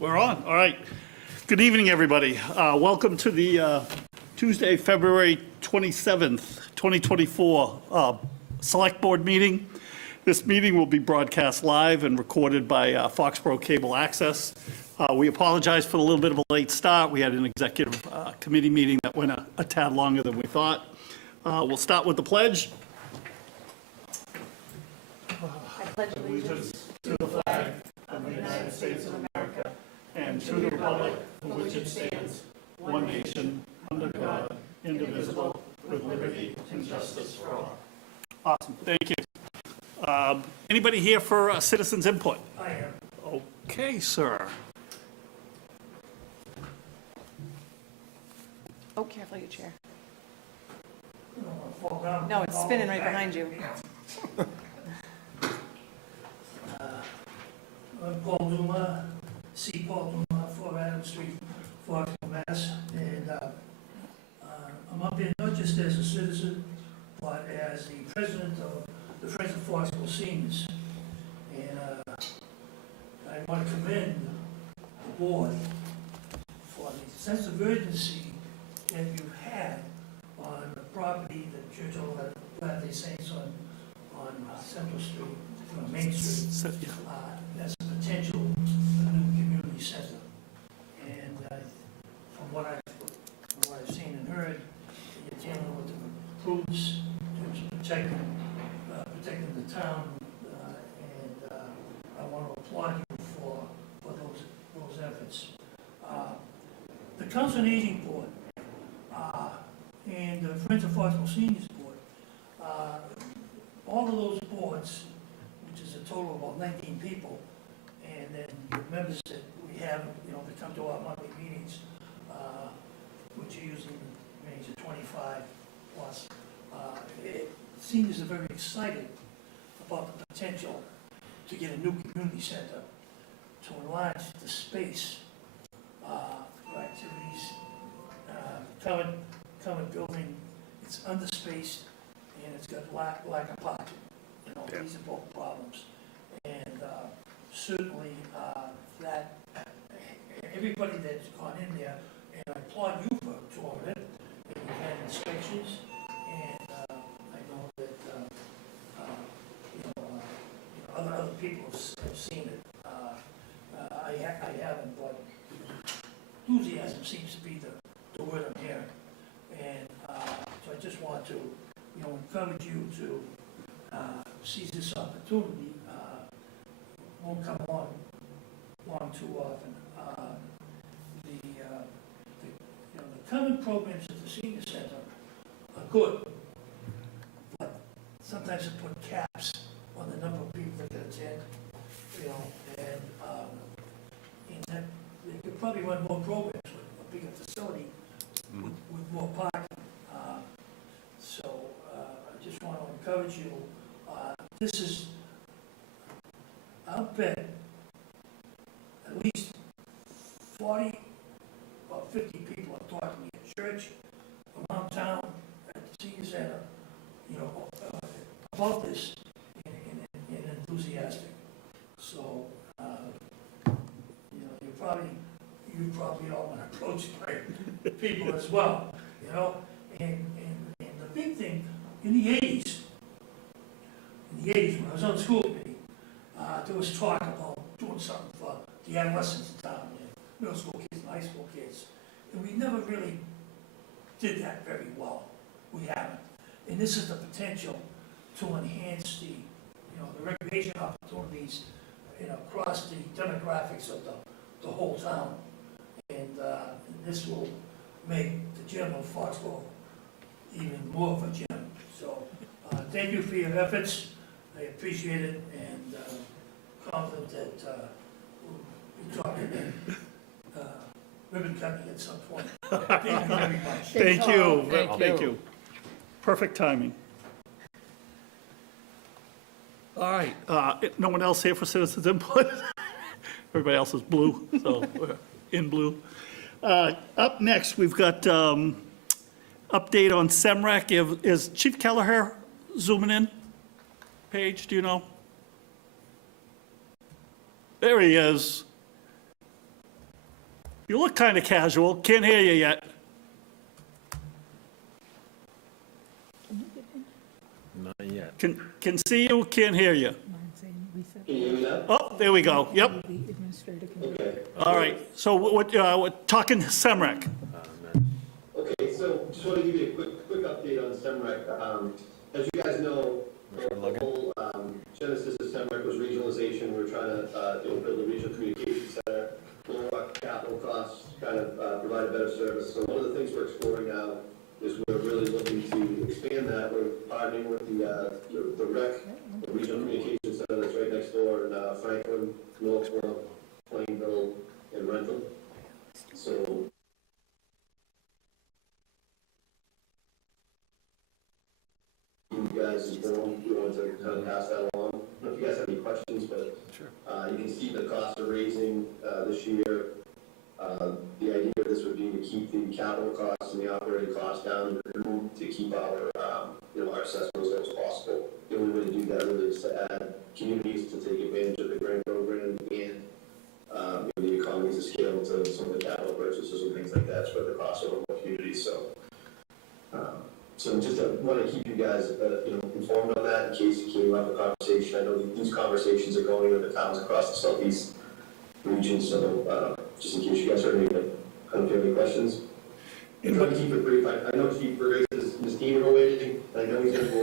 We're on, all right. Good evening, everybody. Welcome to the Tuesday, February 27th, 2024 Select Board meeting. This meeting will be broadcast live and recorded by Foxborough Cable Access. We apologize for a little bit of a late start. We had an executive committee meeting that went a tad longer than we thought. We'll start with the pledge. I pledge allegiance To the flag of the United States of America and to the republic for which it stands, one nation, under God, indivisible, with liberty and justice for all. Awesome, thank you. Anybody here for citizens' input? I am. Okay, sir. Oh, careful your chair. I don't want to fall down. No, it's spinning right behind you. I'm Paul Duma, C. Paul Duma, 4 Adams Street, Foxborough, Mass. And I'm up here not just as a citizen, but as the president of the Friends of Foxborough Seniors. And I want to commend the board for the sense of urgency that you had on the property that Church of Latter-day Saints on Central Street, Main Street. Yeah. As a potential new community center. And from what I've seen and heard, you're dealing with the prudence in terms of protecting the town, and I want to applaud you for those efforts. The Council on Aging Board and the Friends of Foxborough Seniors Board, all of those boards, which is a total of about 19 people, and then the members that we have, that come to our monthly meetings, which are usually in the range of 25 plus. Seniors are very excited about the potential to get a new community center to enlarge the space for activities. Current building, it's underspaced and it's got lack of parking. These are both problems. And certainly that everybody that's gone in there, and I applaud you for touring it, and you've had inspections, and I know that other people have seen it. I haven't, but enthusiasm seems to be the word I'm hearing. And so I just want to encourage you to seize this opportunity. Won't come along too often. The current programs at the senior center are good, but sometimes it put caps on the number of people that can attend. And that they could probably run more programs with a bigger facility with more parking. So I just want to encourage you. This is, I'll bet, at least 40 or 50 people have talked to me at church, around town, at the senior center, about this and enthusiastic. So, you probably all want to approach by people as well, and the big thing, in the 80s, when I was on the school committee, there was talk about doing something for the adolescents in town, middle school kids and high school kids. And we never really did that very well. We haven't. And this is the potential to enhance the recreation opportunities, across the demographics of the whole town. And this will make the gym of Foxborough even more of a gym. So thank you for your efforts. I appreciate it, and confident that we'll be talking ribbon cutting at some point. Thank you very much. Thank you. Perfect timing. All right, no one else here for citizens input? Everybody else is blue, so we're in blue. Up next, we've got update on SEMRAC. Is Chief Kelleher zooming in? Paige, do you know? There he is. You look kind of casual. Can't hear you yet. Not yet. Can see you, can't hear you. Can you hear me now? Oh, there we go. Yep. Okay. All right. So we're talking SEMREC. Okay, so just want to give you a quick update on SEMREC. As you guys know, the whole genesis of SEMREC was regionalization. We were trying to build a regional communication center, lower our capital costs, kind of provide a better service. So one of the things we're exploring now is we're really looking to expand that. We're partnering with the REC, the Regional Communication Center that's right next door in Franklin, Northborough, Plainville, and Rentham. So you guys informed, we wanted to kind of pass that along. I don't know if you guys have any questions, but you can see the cost of raising this year. The idea of this would be to keep the capital costs and the operating costs down to the minimum, to keep our our assessments as low as possible. The only way to do that really is to add communities to take advantage of the grant program and the economies of scale to some of the capital purchases and things like that, spread the costs over more communities. So just want to keep you guys informed on that in case you came up with a conversation. I know these conversations are going in the towns across the southeast region, so just in case you guys heard anything. I don't know if you have any questions. I'm trying to keep it brief. I know Chief Burgess is Ms. Dean waiting. I know he's going to go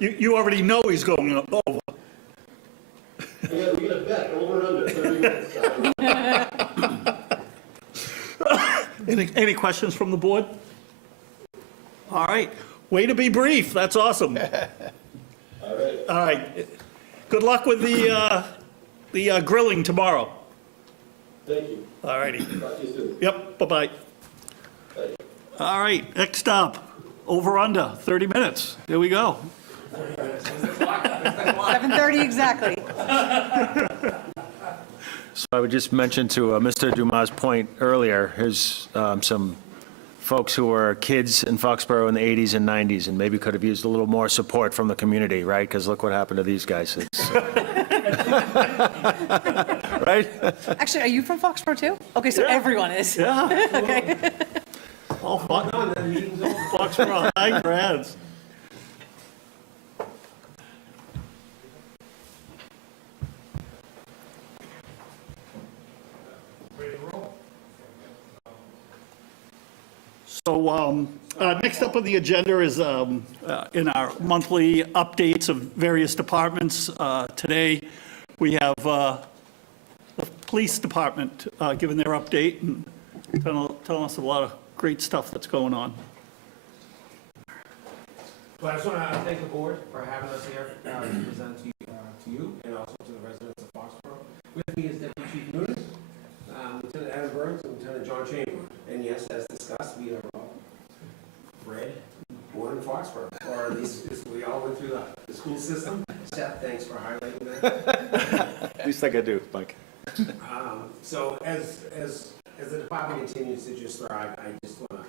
over. You already know he's going over. Yeah, we got a bet over and under 30 minutes. Any questions from the board? All right. Way to be brief. That's awesome. All right. All right. Good luck with the grilling tomorrow. Thank you. All righty. Talk to you soon. Yep. Bye-bye. Bye. All right. Next up, over under 30 minutes. There we go. 7:30 exactly. So I would just mention to Mr. Dumas' point earlier, here's some folks who were kids in Foxborough in the 80s and 90s and maybe could have used a little more support from the community, right? Because look what happened to these guys. It's, right? Actually, are you from Foxborough too? Okay, so everyone is. Yeah. Okay. All Foxborough High grads. So next up on the agenda is in our monthly updates of various departments. Today, we have the police department giving their update and telling us a lot of great stuff that's going on. Well, I just want to thank the board for having us here to present to you and also to the residents of Foxborough. With me is Deputy Chief Nunes, Lieutenant Adam Burns, and Lieutenant John Chamberlain. And yes, as discussed, we are all bred, born in Foxborough, or at least we all went through the school system. Seth, thanks for highlighting that. At least I could do, Mike. So as the department continues to just thrive, I just want to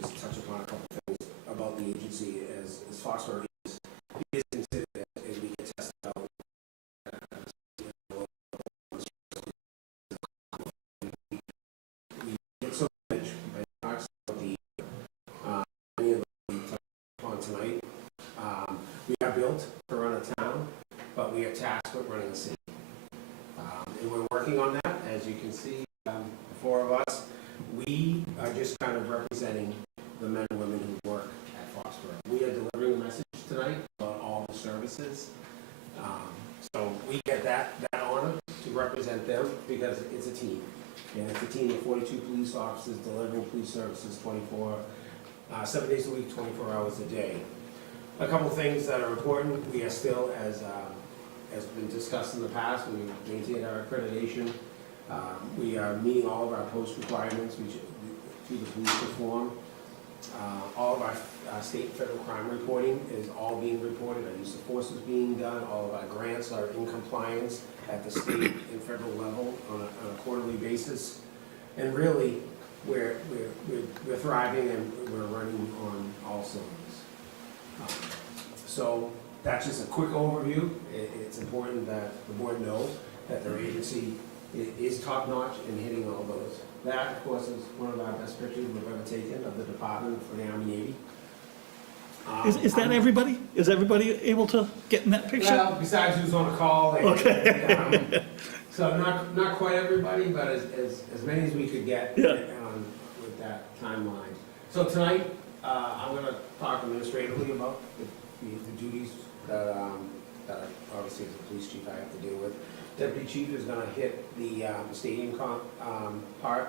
just touch upon a couple things about the agency as Foxborough is considered as we get tested out. We get so much by talks about the many of the on tonight. We are built to run a town, but we are tasked with running a city. And we're working on that. As you can see, the four of us, we are just kind of representing the men and women who work at Foxborough. We are delivering a message tonight about all the services. So we get that honor to represent them because it's a team. And it's a team of 42 police officers delivering police services 7 days a week, 24 hours a day. A couple things that are important. We are still, as been discussed in the past, we maintain our accreditation. We are meeting all of our post requirements through the police reform. All of our state and federal crime reporting is all being reported. Our use of force is being done. All of our grants are in compliance at the state and federal level on a quarterly basis. And really, we're thriving and we're running on all cylinders. So that's just a quick overview. It's important that the board know that their agency is top-notch in hitting all those. That, of course, is one of our best pictures we've ever taken of the department for the Army Navy. Is that everybody? Is everybody able to get in that picture? Well, besides who's on the call. Okay. So not quite everybody, but as many as we could get Yeah. with that timeline. So tonight, I'm gonna talk administratively about the duties that obviously as a police chief I have to deal with. Deputy chief is gonna hit the stadium part.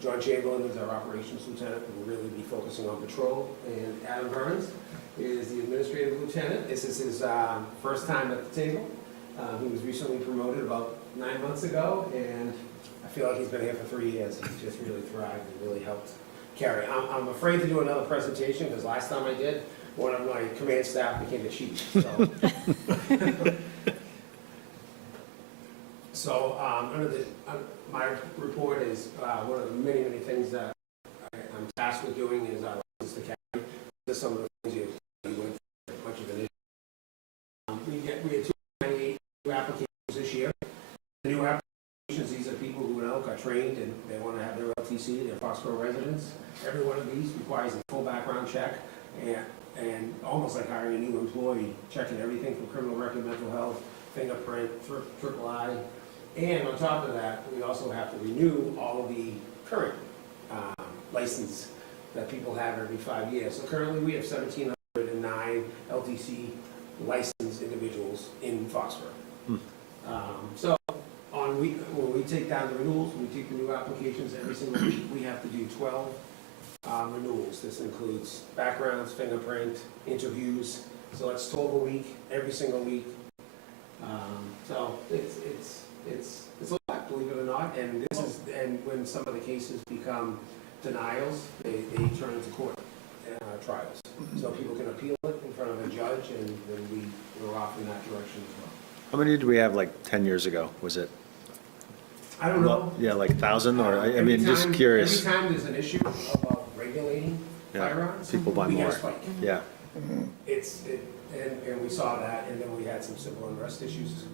John Chamberlain is our operations lieutenant, and will really be focusing on patrol, and Adam Burns is the administrative lieutenant. This is his first time at the table. He was recently promoted about 9 months ago, and I feel like he's been here for 3 years. He's just really thrived and really helped carry. I'm afraid to do another presentation, because last time I did, one of my command staff became the chief, so. So, my report is, one of the many, many things that I'm tasked with doing is our license to carry. Just some of the things you went through, a bunch of initiatives. We had 298 new applications this year. The new applications, these are people who are trained and they want to have their LTC, their Foxborough residents. Every one of these requires a full background check and almost like hiring a new employee, checking everything from criminal record, mental health, fingerprint, triple I. And on top of that, we also have to renew all of the current license that people have every 5 years. So currently, we have 1,709 LTC licensed individuals in Foxborough. So when we take down the renewals, we take the new applications every single week, we have to do 12 renewals. This includes backgrounds, fingerprint, interviews. So that's 12 a week, every single week. So it's a lot, believe it or not, and when some of the cases become denials, they turn into court trials. So people can appeal it in front of a judge, and then we're off in that direction as well. How many did we have like 10 years ago? Was it? I don't know. Yeah, like 1,000 or, I Every mean, just time- curious. Every time there's an issue about regulating Yeah, firearms, people buy we get more. a spike. Yeah, And we saw that, and then we had some civil unrest issues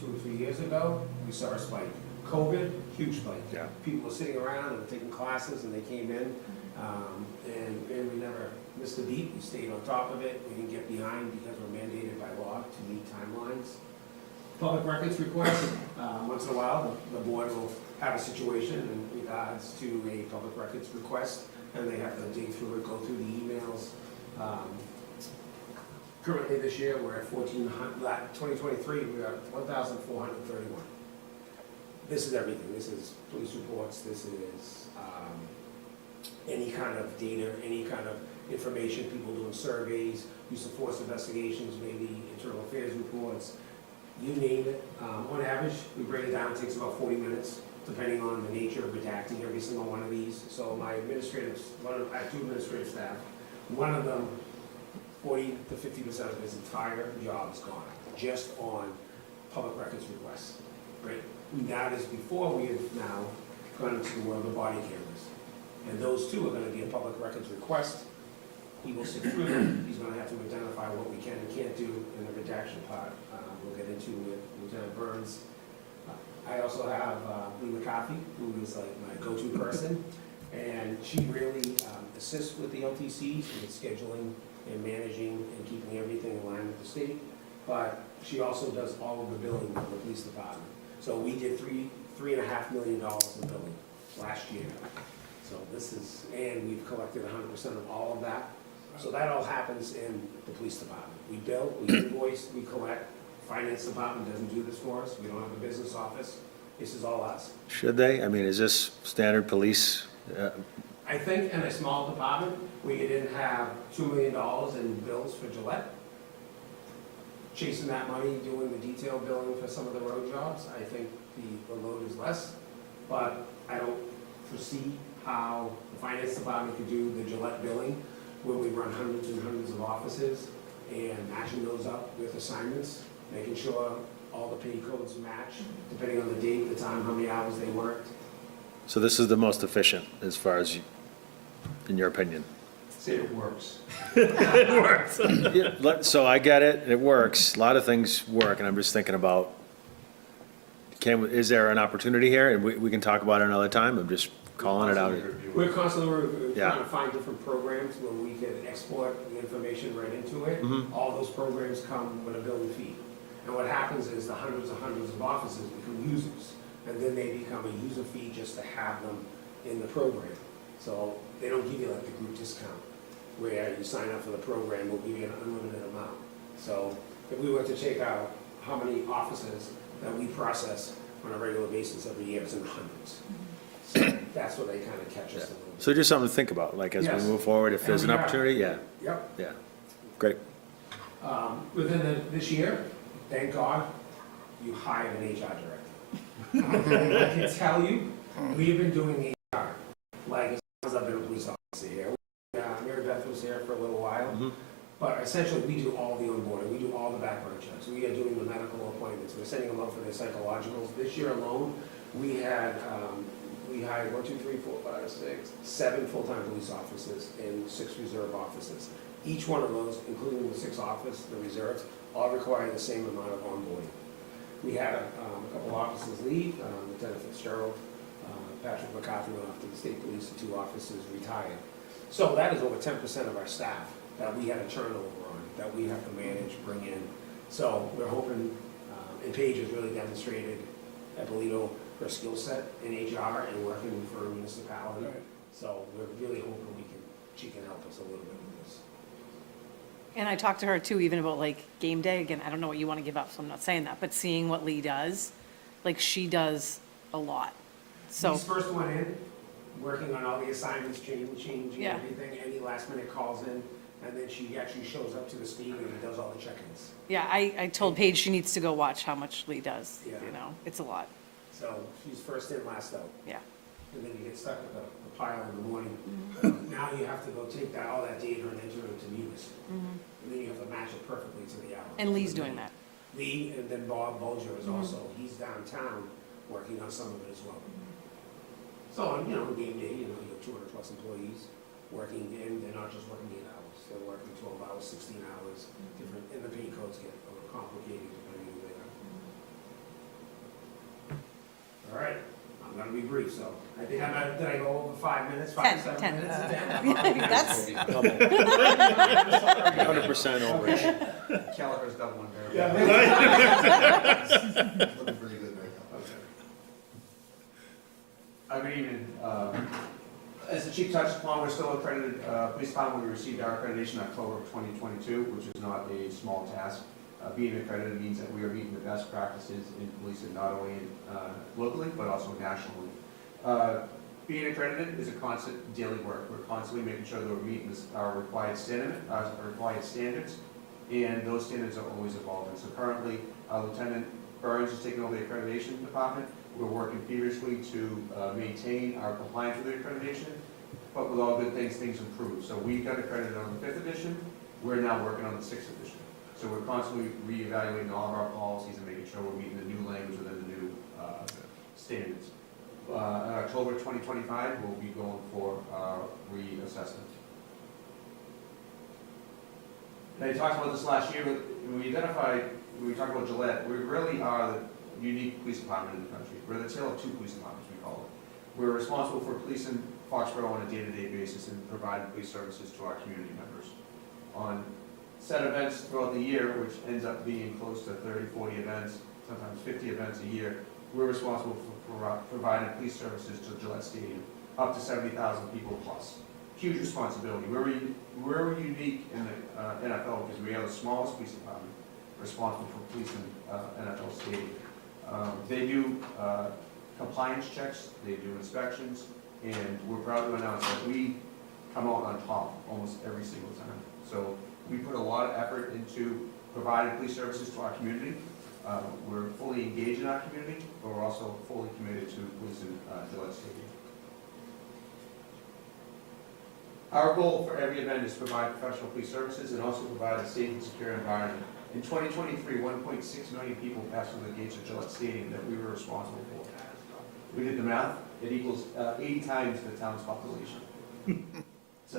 2 or 3 years ago. We saw a spike. COVID, huge spike. Yeah. People were sitting around and taking classes, and they came in, and we never missed a beat. We stayed on top of it. We didn't get behind because we're mandated by law to meet timelines. Public records request, once in a while, the board will have a situation in regards to a public records request, and they have to dig through it, go through the emails. Currently this year, we're at 2023, we're at 1,431. This is everything. This is police reports, this is any kind of data, any kind of information, people doing surveys, use of force investigations, maybe internal affairs reports, you name it. On average, we break it down, it takes about 40 minutes, depending on the nature of redacting every single one of these. So my I have 2 administrative staff. One of them, 40 to 50% of his entire job is gone, just on public records requests, right? That is before we have now gone into the world of body cameras. And those 2 are gonna be a public records request. He will sit through them, he's gonna have to identify what we can and can't do in the redaction part. We'll get into with Lieutenant Burns. I also have Lee McCarthy, who is like my go-to person, and she really assists with the LTCs with scheduling and managing and keeping everything in line with the state, but she also does all of the billing for the police department. So we did $3.5 million in billing last year. So and we've collected 100% of all of that. So that all happens in the police department. We bill, we invoice, we collect. Finance department doesn't do this for us. We don't have a business office. This is all us. should they? I mean, is this standard police? I think in a small department, we didn't have $2 million in bills for Gillette. Chasing that money, doing the detail billing for some of the road jobs, I think the load is less. But I don't foresee how the finance department could do the Gillette billing when we run hundreds and hundreds of offices and matching those up with assignments, making sure all the pay codes match, depending on the date, the time, how many hours they worked. So this is the most efficient as far as, in your opinion? Say it works. It works. So I get it, it works, a lot of things work, and I'm just thinking about is there an opportunity here? And we can talk about it another time. I'm just calling it out. We're constantly Yeah. trying to find different programs where we can export the information right into it. All those programs come with a billing fee. And what happens is the hundreds of offices become users, and then they become a user fee just to have them in the program. So they don't give you like the group discount, where you sign up for the program, we'll give you an unlimited amount. So if we were to check out how many offices that we process on a regular basis every year, it's in the hundreds. So that's where they kind of catch us a little bit. So just something to think about, like as we Yes. move forward, if And there's an we are. opportunity, yeah, Yep. yeah. Great. This year, thank God, you hired an HR director. I can tell you, we've been doing HR, like as long as I've been a police officer here. Mary Beth was here for a little while, but essentially, we do all the onboarding, we do all the background checks, we are doing the medical appointments, we're sending them out for their psychologicals. This year alone, we hired 7 full-time police officers and 6 reserve officers. Each one of those, including the 6 officers, the reserves, all require the same amount of onboarding. We had a couple officers leave, Lieutenant Fitzgerald, Patrick McCarthy went off to the state police, the 2 officers retired. So that is over 10% of our staff that we had a turnover on, that we have to manage, bring in. So we're hoping, and Paige has really demonstrated at Polito her skill set in HR and working for a municipality. So we're really hoping she can help us a little bit with this. And I talked to her too, even about like game day. Again, I don't know what you want to give up, so I'm not saying that, but seeing what Lee does, like she does a lot. So, He's first one in, working on all the assignments, changing Yeah. everything, any last minute calls in, and then she actually shows up to the speed and does all the check-ins. yeah, I told Paige she needs to go watch how much Lee does, Yeah. you know, it's a lot, So she's first in, last out. yeah. And then you get stuck with the pile in the morning. Now you have to go take all that data and enter it into Munis. And then you have to match it perfectly to the hours. And Lee's doing that. Lee, and then Bob Bulger is also, he's downtown working on some of it as well. So, game day, you have 200 plus employees working, and they're not just working 8 hours, they're working 12 hours, 16 hours, different, and the pay codes get a little complicated depending on who they are. All right, I'm gonna be brief, so I think did I go over 5 minutes, 5 to 7 10. minutes? that's, 100% over it. Caliber's got one there. Yeah. Looking pretty good right now. Good evening. As the chief touched upon, we're still accredited police department. We received our accreditation in October of 2022, which is not a small task. Being accredited means that we are meeting the best practices in policing, not only locally, but also nationally. Being accredited is a constant daily work. We're constantly making sure that we're meeting our required standards, and those standards are always evolving. So currently, Lieutenant Burns is taking over the accreditation department. We're working furiously to maintain our compliance with the accreditation, but with all good things, things improve. So we got accredited on the 5th edition. We're now working on the 6th edition. So we're constantly reevaluating all of our policies and making sure we're meeting the new language within the new standards. In October 2025, we'll be going for our reassessment. And I talked about this last year, when we talked about Gillette, we really are the unique police department in the country. We're the tale of 2 police departments, we call it. We're responsible for policing Foxborough on a day-to-day basis and providing police services to our community members. On set events throughout the year, which ends up being close to 30, 40 events, sometimes 50 events a year, we're responsible for providing police services to Gillette Stadium, up to 70,000 people plus. Huge responsibility. We're unique in the NFL because we are the smallest police department responsible for policing NFL Stadium. They do compliance checks, they do inspections, and we're proud to announce that we come out on top almost every single time. So we put a lot of effort into providing police services to our community. We're fully engaged in our community, but we're also fully committed to policing Gillette Stadium. Our goal for every event is to provide professional police services and also provide a safe and secure environment. In 2023, 1.6 million people passed through the gates of Gillette Stadium that we were responsible for. We did the math, it equals 80 times the town's population. It's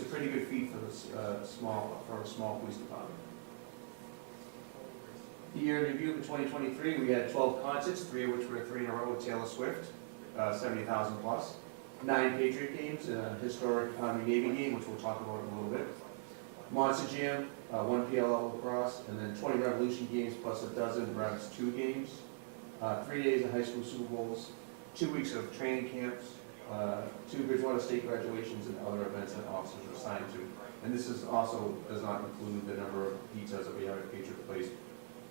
a pretty good feat for a small police department. The year in review for 2023, we had 12 concerts, 3 of which were 3 in a row with Taylor Swift, 70,000 plus. 9 Patriot games, a historic Army-Navy game, which we'll talk about in a little bit. Monster Jam, 1 PLL lacrosse, and then 20 Revolution games plus a dozen Revs 2 games. 3 days of high school Super Bowls, 2 weeks of training camps, 2 Bridgewater State graduations, and other events that officers are assigned to. And this is also does not include the number of details that we have at Patriot Place,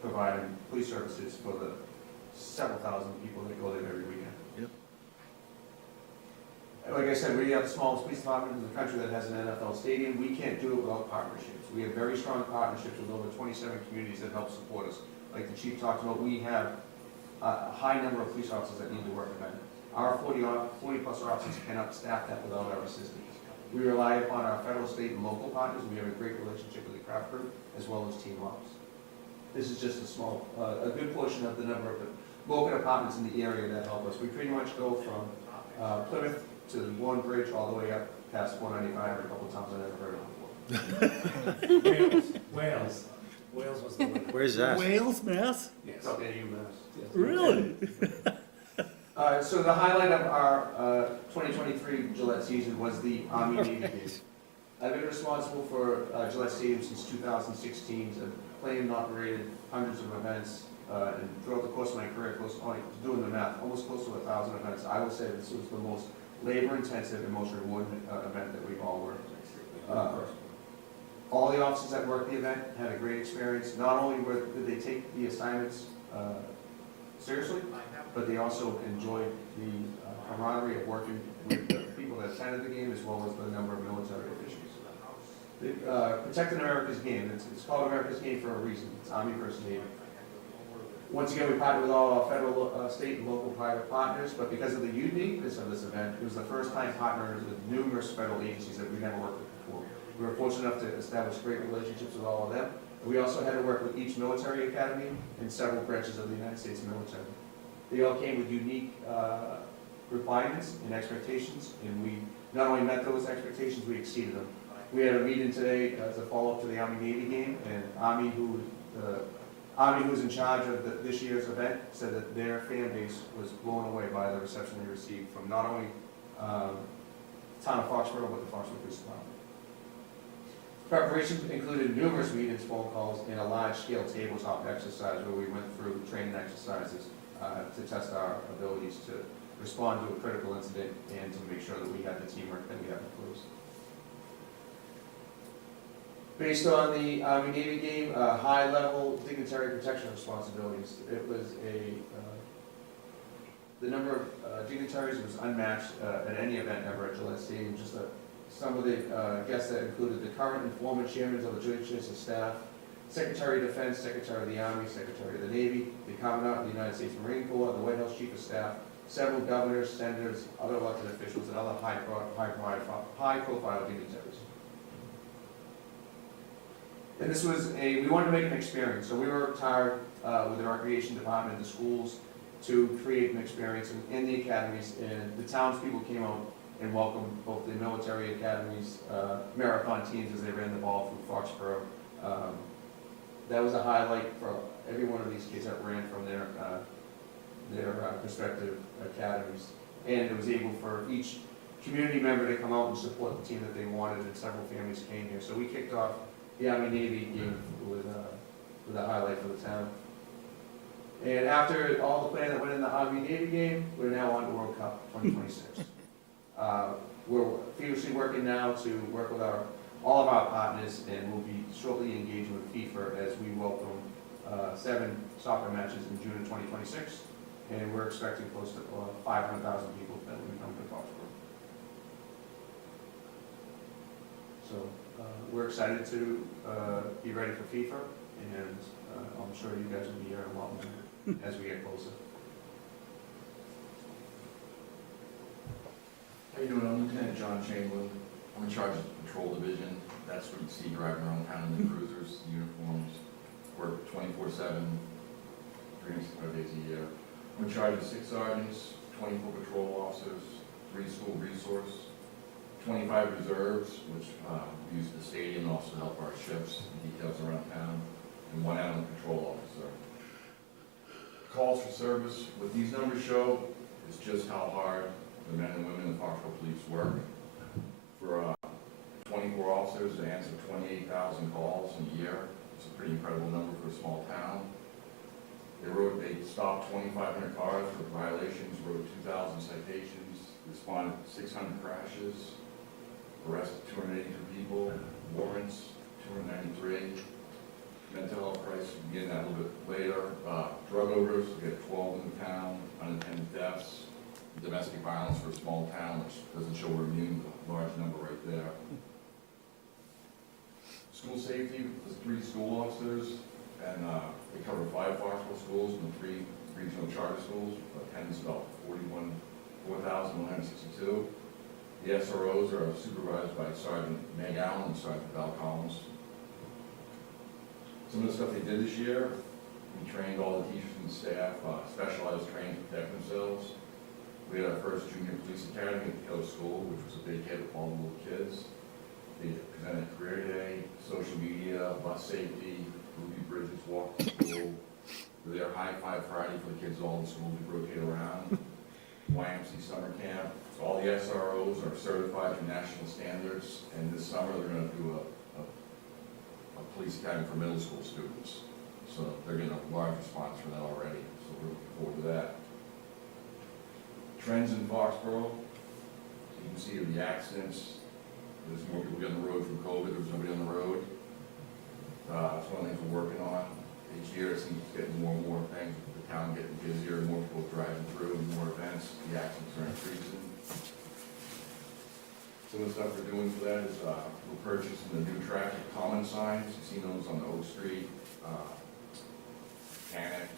providing police services for the several thousand people that go there every weekend. Yep. Like I said, we have the smallest police department in the country that has an NFL stadium. We can't do it without partnerships. We have very strong partnerships with over 27 communities that help support us. Like the chief talked about, we have a high number of police officers that need to work at night. Our 40 plus officers cannot staff that without our assistance. We rely upon our federal, state, and local partners. We have a great relationship with the craft group as well as Team Ops. This is just a good portion of the number of the local departments in the area that help us. We pretty much go from Plymouth to the Warren Bridge all the way up past 495 a couple of times I've never heard of before. Wales. Wales was the winner. Where's that? Wales, Mass? Yes. It's up near UMass. Yes. Really? So the highlight of our 2023 Gillette season was the Army-Navy game. I've been responsible for Gillette Stadium since 2016, and played and operated hundreds of events, and throughout the course of my career, doing the math, almost close to 1,000 events. I would say this was the most labor-intensive and most rewarding event that we've all worked. All the officers that worked the event had a great experience. Not only did they take the assignments seriously, but they also enjoyed the camaraderie of working with the people that attended the game as well as the number of military officials. Protecting America's game, it's called America's game for a reason. It's Army versus Navy. Once again, we partnered with all our federal, state, and local private partners, but because of the uniqueness of this event, it was the first time partnering with numerous federal agencies that we never worked with before. We were fortunate enough to establish great relationships with all of them. We also had to work with each military academy and several branches of the United States military. They all came with unique requirements and expectations, and we not only met those expectations, we exceeded them. We had a meeting today as a follow-up to the Army-Navy game, and Army, who was in charge of this year's event, said that their fan base was blown away by the reception they received from not only the town of Foxborough, but the Foxborough Police Department. Preparation included numerous meetings, phone calls, and a large-scale tabletop exercise where we went through training exercises to test our abilities to respond to a critical incident and to make sure that we had the teamwork that we have in place. Based on the Army-Navy game, high-level dignitary protection responsibilities. It was the number of dignitaries was unmatched at any event ever at Gillette Stadium. Just some of the guests that included the current and former chairmen of the Joint Chiefs of Staff, Secretary of Defense, Secretary of the Army, Secretary of the Navy, the Commandant of the United States Marine Corps, the White House Chief of Staff, several governors, senators, other elected officials, and other high-profile dignitaries. And this was we wanted to make an experience, so we worked hard with the recreation department, the schools, to create an experience in the academies, and the townspeople came out and welcomed both the military academies, marathon teams as they ran the ball through Foxborough. That was a highlight for every one of these kids that ran from their respective academies. And it was able for each community member to come out and support the team that they wanted, and several families came here. So we kicked off the Army-Navy game with a highlight for the town. And after all the planning that went in the Army-Navy game, we're now on to World Cup 2026. We're feverishly working now to work with all of our partners, and we'll be shortly engaging with FIFA as we welcome 7 soccer matches in June of 2026, and we're expecting close to 500,000 people that will be coming to Foxborough. So we're excited to be ready for FIFA, and I'm sure you guys will be hearing a lot more as we get closer. How you doing? I'm Lieutenant John Chamberlain. I'm in charge of the patrol division. That's what you see driving around town in the cruisers, uniforms, work 24/7, 365 days a year. I'm in charge of 6 sergeants, 24 patrol officers, 3 school resource, 25 reserves, which we use the stadium and also help our ships and details around town, and 1 animal control officer. calls for service. What these numbers show is just how hard the men and women in Foxborough Police work. For 24 officers, they answer 28,000 calls in a year. It's a pretty incredible number for a small town. They stopped 2,500 cars for violations, wrote 2,000 citations, responded to 600 crashes, arrested 282 people, warrants 293. Mental health crisis, we'll get that a little bit later. Drug overdose, we get 12 in the town, unattended deaths, domestic violence for a small town, which doesn't show we're immune, but a large number right there. School safety, there's 3 school officers, and they cover 5 Foxborough schools and 3 regional charter schools. Attendance about 4,162. The SROs are supervised by Sergeant Meg Allen and Sergeant Val Collins. Some of the stuff they did this year, we trained all the teachers and staff, specialized training to protect themselves. We had our first junior police academy at the Hill School, which was a big hit with all the little kids. They presented career day, social media, bus safety, Ruby Bridges walk to school. We did our high five Friday for the kids all in school to rotate around. YMC summer camp. All the SROs are certified to national standards, and this summer they're going to do a police academy for middle school students. So they're getting a large response from that already, so we're looking forward to that. Trends in Foxborough, so you can see the accidents. There's more people getting on the road from COVID, there was nobody on the road. That's one of the things we're working on. Each year it seems to get more and more things, the town getting busier, more people driving through, and more events, the accidents are increasing. Some of the stuff we're doing for that is we're purchasing the new traffic common signs. You've seen those on the Oak Street, Panic.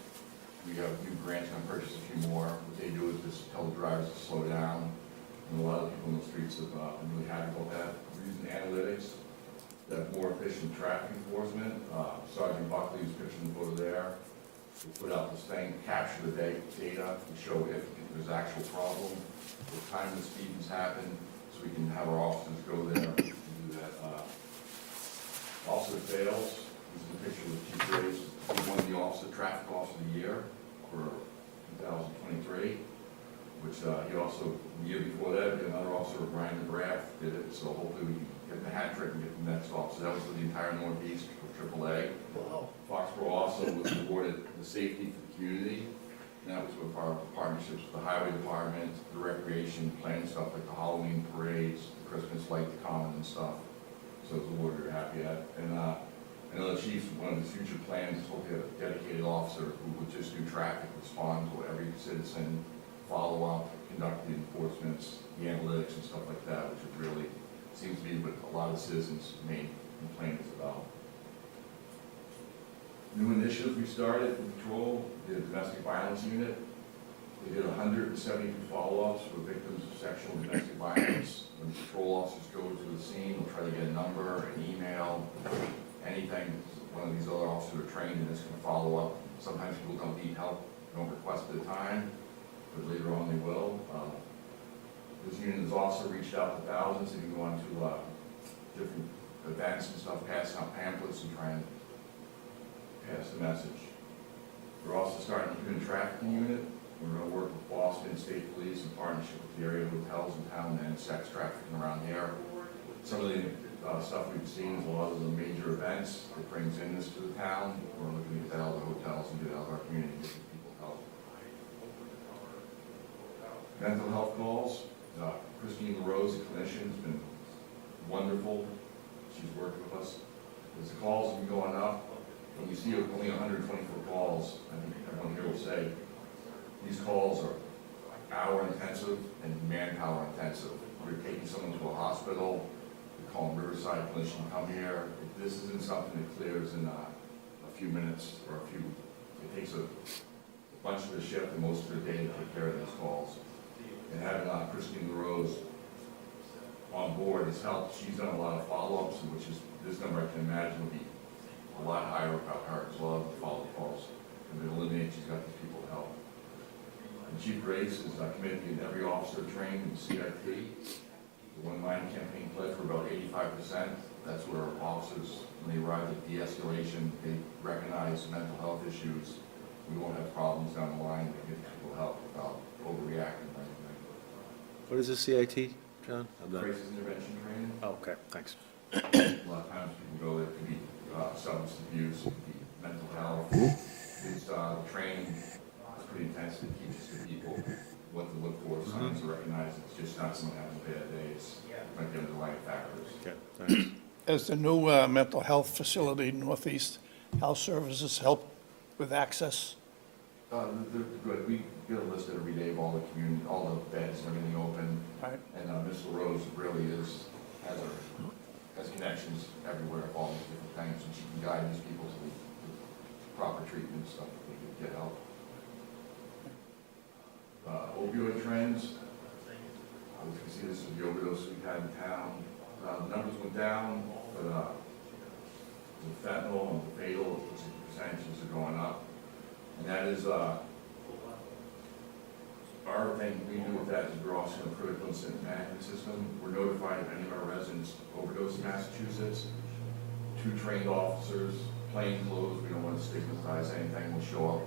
We have new grants, going to purchase a few more. What they do is just tell the drivers to slow down. And a lot of people in the streets have been really happy about that. We're using analytics to have more efficient traffic enforcement. Sergeant Buckley is picturing the photo there. We put out this thing, capture the data, to show if there's actual problem, what time the speeds happen, so we can have our officers go there and do that. Officer fails. This is a picture of Chief Graves. He won the Traffic Officer of the Year for 2023, which he also, the year before that, another officer, Brian McGrath, did it. So hopefully we can get the hat trick and get the next officer. That was for the entire Northeast for AAA. Wow. Foxborough also was awarded the safety for the community. And that was with our partnerships with the highway department, the recreation, planning stuff like the Halloween parades, the Christmas light, the common and stuff. So it was a award we were happy at. And I know the chief's, one of his future plans is hopefully have a dedicated officer who would just do traffic, respond to every citizen, follow up, conduct the enforcements, the analytics and stuff like that, which really seems to be what a lot of the citizens' main complaint is about. New initiatives we started in patrol, the domestic violence unit. We did 172 follow-ups for victims of sexual and domestic violence. When patrol officers go to the scene, we'll try to get a number, an email, anything. One of these other officers are trained and is going to follow up. Sometimes people don't need help, don't request at the time, but later on they will. This unit has also reached out to thousands and go on to different events and stuff, pass out pamphlets and try and pass the message. We're also starting a human trafficking unit. We're going to work with Boston State Police in partnership with the area hotels in town and sex trafficking around here. Some of the stuff we've seen is a lot of the major events that brings in this to the town. We're looking to get that out of the hotels and get it out of our community and give people help. Mental health calls. Christine LaRose, a clinician, has been wonderful. She's worked with us. As the calls have been going up, when you see only 124 calls, I think everyone here will say, these calls are hour intensive and manpower intensive. We're taking someone to a hospital, we call them Riverside clinician, come here. This isn't something that clears in a few minutes or it takes a bunch of the shift and most of the day to take care of those calls. And having Christine LaRose on board has helped. She's done a lot of follow-ups, which is, this number I can imagine will be a lot higher without her as well as the follow-up calls. And it eliminates, she's got these people to help. And Chief Grace is committed to getting every officer trained in CIT. The One Mind campaign pledge for about 85%. That's where officers, when they arrive at de-escalation, they recognize mental health issues. we won't have problems down the line to give people help without overreacting or anything. What is the CIT, John? I'm not- Crisis intervention training, Oh, okay, thanks. a lot of times people go there, it could be substance abuse, it could be mental health. It's training, it's pretty intense, it teaches the people what to look for, signs to recognize, it's just not someone having a bad day, it's like the underlying factors. Okay, thanks. As the new mental health facility in Northeast Health Services help with access? They're good, we get a list every day of all the community, all the beds, and everything open, Right. and Ms. LaRose really has connections everywhere, of all these different things, and she can guide these people to the proper treatment and stuff, if they could get help. Opioid trends, as you can see, this is the overdose we've had in town. The numbers went down, but the fentanyl and the fatal percentages are going up. And that is, our thing we do with that is we're also in the critical incident management system. We're notified if any of our residents overdose in Massachusetts. 2 trained officers, plain clothes, we don't want to stigmatize anything, will show up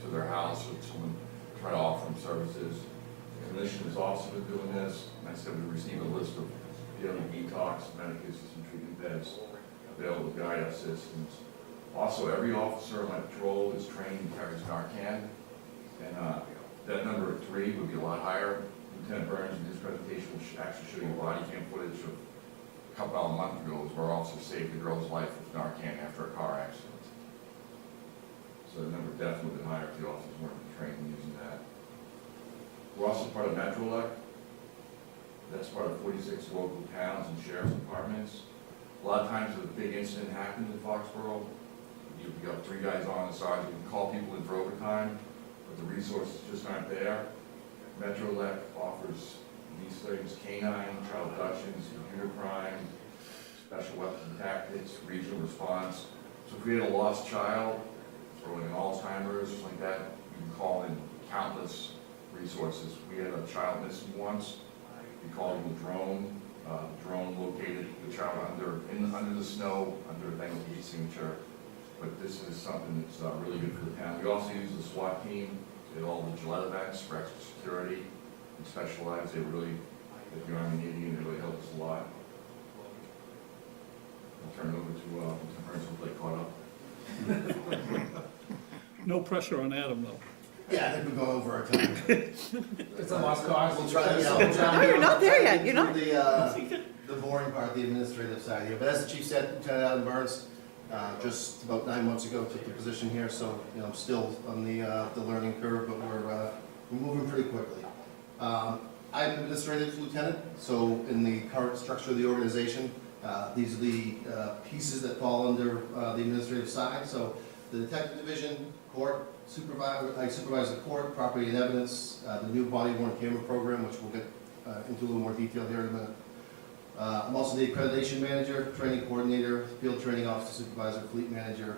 to their house with someone, try to offer them services. The commission has also been doing this, and I said we receive a list of daily detox, medications, and treatment beds available to guide our systems. Also, every officer on my patrol is trained and carries Narcan, and that number of 3 would be a lot higher. Lieutenant Burns in his presentation will actually show you body cam footage of a couple of months ago where officers saved a girl's life with Narcan after a car accident. So the number definitely would be higher if the officers weren't trained in using that. We're also part of MetroLec. That's part of 46 local towns and sheriff's departments. A lot of times if a big incident happens in Foxborough, you've got 3 guys on the side, you can call people in for overtime, but the resources just aren't there. MetroLec offers these things: canine, child abductions, computer crime, special weapons and tactics, regional response. So if we had a lost child, or an Alzheimer's, something like that, you can call in countless resources. We had a child missing once, we called in the drone. Drone located the child under the snow, under a thing with heat signature. But this is something that's really good for the town. We also use the SWAT team at all the Gillette events for extra security and specialized. They really, if you're Army Navy, they really help us a lot. I'll turn it over to Lieutenant Burns, who'll play caught up. No pressure on Adam, though. Yeah, I think we're going over our time. It's a lost cause. We'll try, yeah, we'll try. No, you're not there yet. to You're get through the boring part, the administrative side here. But as the chief said, Lieutenant Adam Burns, just about 9 months ago took the position here, so, you know, I'm still on the learning curve, but we're moving pretty quickly. I'm an administrative lieutenant, so in the current structure of the organization, these are the pieces that fall under the administrative side. So the detective division, court, I supervise the court, property and evidence, the new body worn camera program, which we'll get into a little more detail here in a minute. I'm also the accreditation manager, training coordinator, field training officer, supervisor, fleet manager,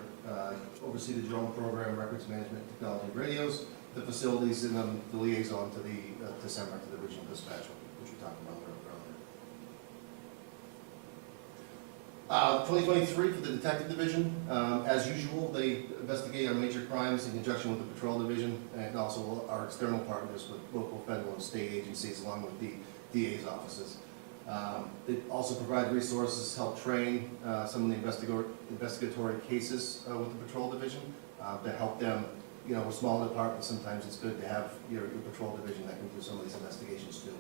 oversee the drone program, records management, technology, radios, the facilities, and I'm the liaison to the December to the regional dispatch, which we talked about earlier. 2023 for the detective division, as usual, they investigate our major crimes in conjunction with the patrol division and also our external partners with local, federal, and state agencies along with the DA's offices. They also provide resources, help train some of the investigatory cases with the patrol division to help them. You know, we're small departments, sometimes it's good to have your patrol division that can do some of these investigations too.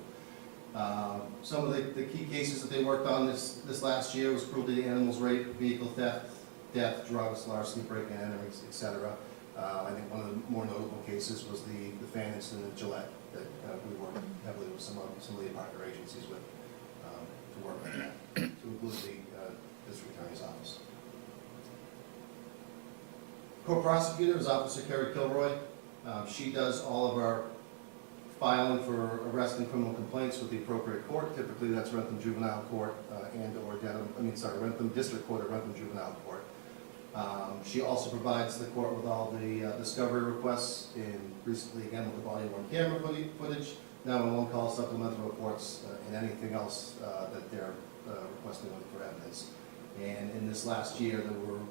Some of the key cases that they worked on this last year was cruelty to animals, rape, vehicle theft, death, drugs, larceny, break-in, entering, etc. I think one of the more notable cases was the fan incident at Gillette that we worked heavily with some of the partner agencies with to work on that, to include the district attorney's office. Court prosecutor is Officer Carrie Kilroy. She does all of our filing for arrest and criminal complaints with the appropriate court. Typically, that's Rentham Juvenile Court Rentham District Court or Rentham Juvenile Court. She also provides the court with all the discovery requests, and recently again with the body-worn camera footage, now in one-call supplemental reports, and anything else that they're requesting for evidence. And in this last year,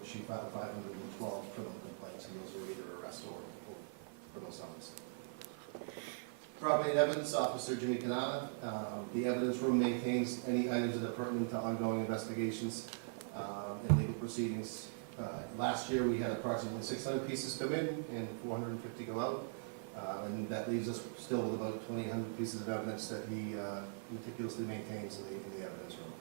she filed 512 criminal complaints, and those were either arrest or Property and Evidence Officer Jimmy Canada. The evidence room maintains any items that are pertinent to ongoing investigations and legal proceedings. Last year, we had approximately 600 pieces come in and 450 go out. And that leaves us still with about 2,800 pieces of evidence that he meticulously maintains in the evidence room.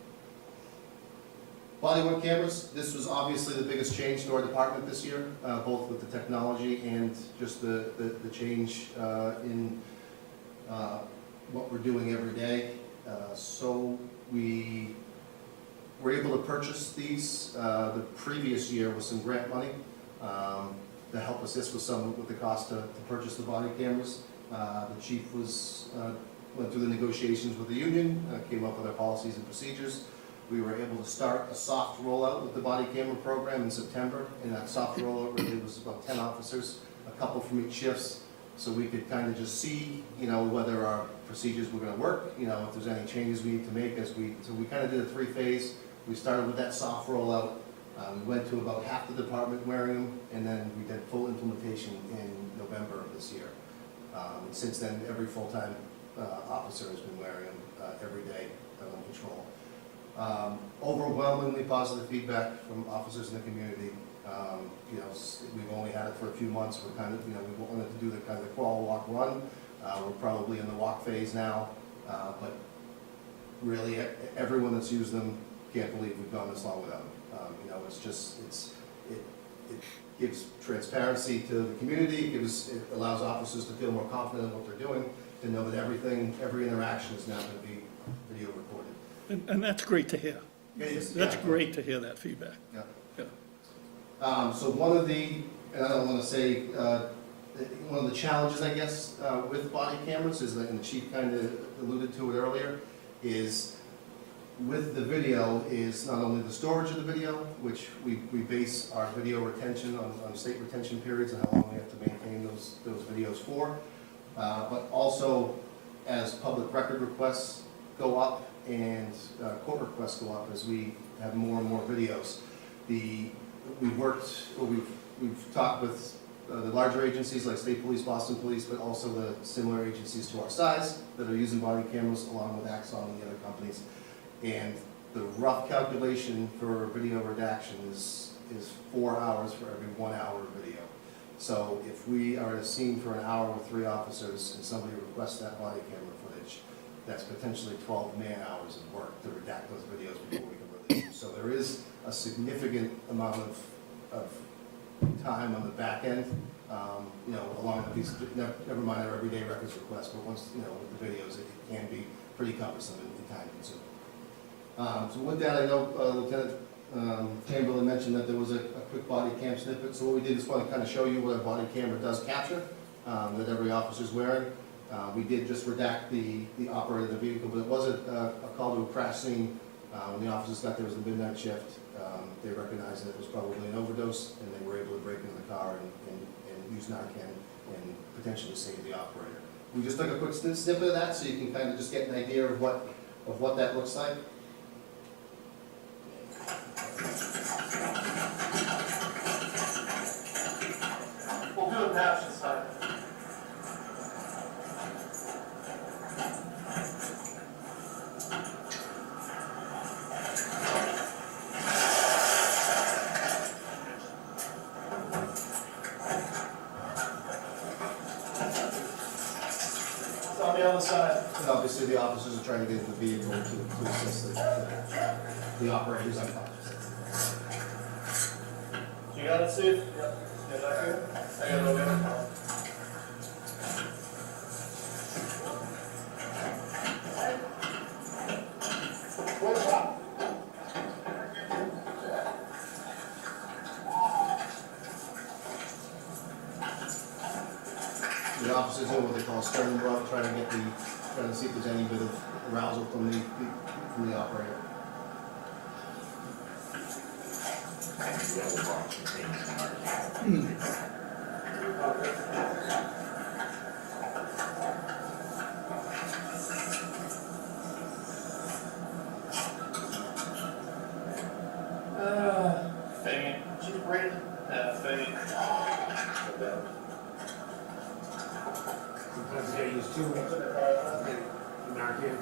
Body-worn cameras, this was obviously the biggest change to our department this year, both with the technology and just the change in what we're doing every day. So we were able to purchase these the previous year with some grant money to help assist with the cost to purchase the body cameras. The chief went through the negotiations with the union, came up with our policies and procedures. We were able to start a soft rollout with the body camera program in September, and that soft rollout really was about 10 officers, a couple from each shifts, so we could kind of just see, whether our procedures were gonna work, if there's any changes we need to make so we kind of did a 3-phase. We started with that soft rollout. We went to about half the department wearing them, and then we did full implementation in November of this year. And since then, every full-time officer has been wearing them every day on patrol. Overwhelmingly positive feedback from officers in the community. We've only had it for a few months. We're kind of, we wanted to do the kind of crawl, walk, run. We're probably in the walk phase now, but really everyone that's used them can't believe we've gone this long without them. It gives transparency to the community. It allows officers to feel more confident in what they're doing, to know that every interaction is now going to be video recorded. And that's great to hear. It is. That's Yeah. great to hear that feedback. Yeah. Yeah. So one of the, and I don't want to say, one of the challenges, I guess, with body cameras is that, and the chief kind of alluded to it earlier, is with the video is not only the storage of the video, which we base our video retention on state retention periods and how long we have to maintain those videos for, but also as public record requests go up and court requests go up as we have more and more videos. We've talked with the larger agencies like State Police, Boston Police, but also the similar agencies to our size that are using body cameras along with Axon and the other companies. And the rough calculation for video redaction is 4 hours for every 1 hour of video. So if we are at a scene for an hour with 3 officers and somebody requests that body camera footage, that's potentially 12 man-hours of work to redact those videos before we can release them. So there is a significant amount of time on the back end, along with these, never mind our everyday records requests, but once, with the videos, it can be pretty cumbersome and time consuming. So with that, I know Lieutenant Chamberlain mentioned that there was a quick body cam snippet. So what we did is want to kind of show you what a body camera does capture, that every officer's wearing. We did just redact the operator of the vehicle, but it was a call to a crash scene. When the officers got there, it was the midnight shift. They recognized that it was probably an overdose, and they were able to break into the car and use Narcan and potentially save the operator. We just took a quick snippet of that so you can kind of just get an idea of what that looks like. We'll do a patch inside. It's on the other side. And obviously, the officers are trying to get into the vehicle to assist the operators unconscious. You got it, Steve? Yep. Yeah, back here? I got it over here. What's up? The officers doing what they call stern rub, trying to see if there's any bit of arousal from the operator. Fang it. She's great. Fang it. Sometimes you gotta use there's two in Narcan.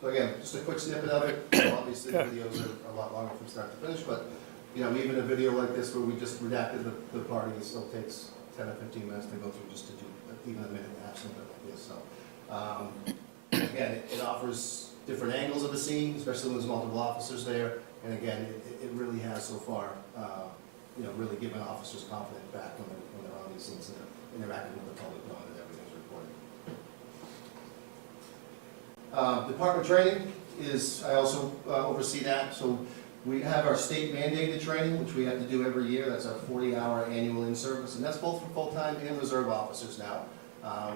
So again, just a quick snippet of it. You know, obviously, the videos are a lot longer from start to finish, but, you know, even a video like this where we just redacted the party, it still takes 10 or 15 minutes to go through just to do even a minute and a half, something like this. So, again, it offers different angles of the scene, especially when there's multiple officers there. And again, it really has so far, you know, really given officers confidence back when they're on these scenes and they're interacting with the public, knowing that everything's recorded. Department training is, I also oversee that. So we have our state mandated training, which we have to do every year. That's our 40-hour annual in-service, and that's both for full-time and reserve officers now,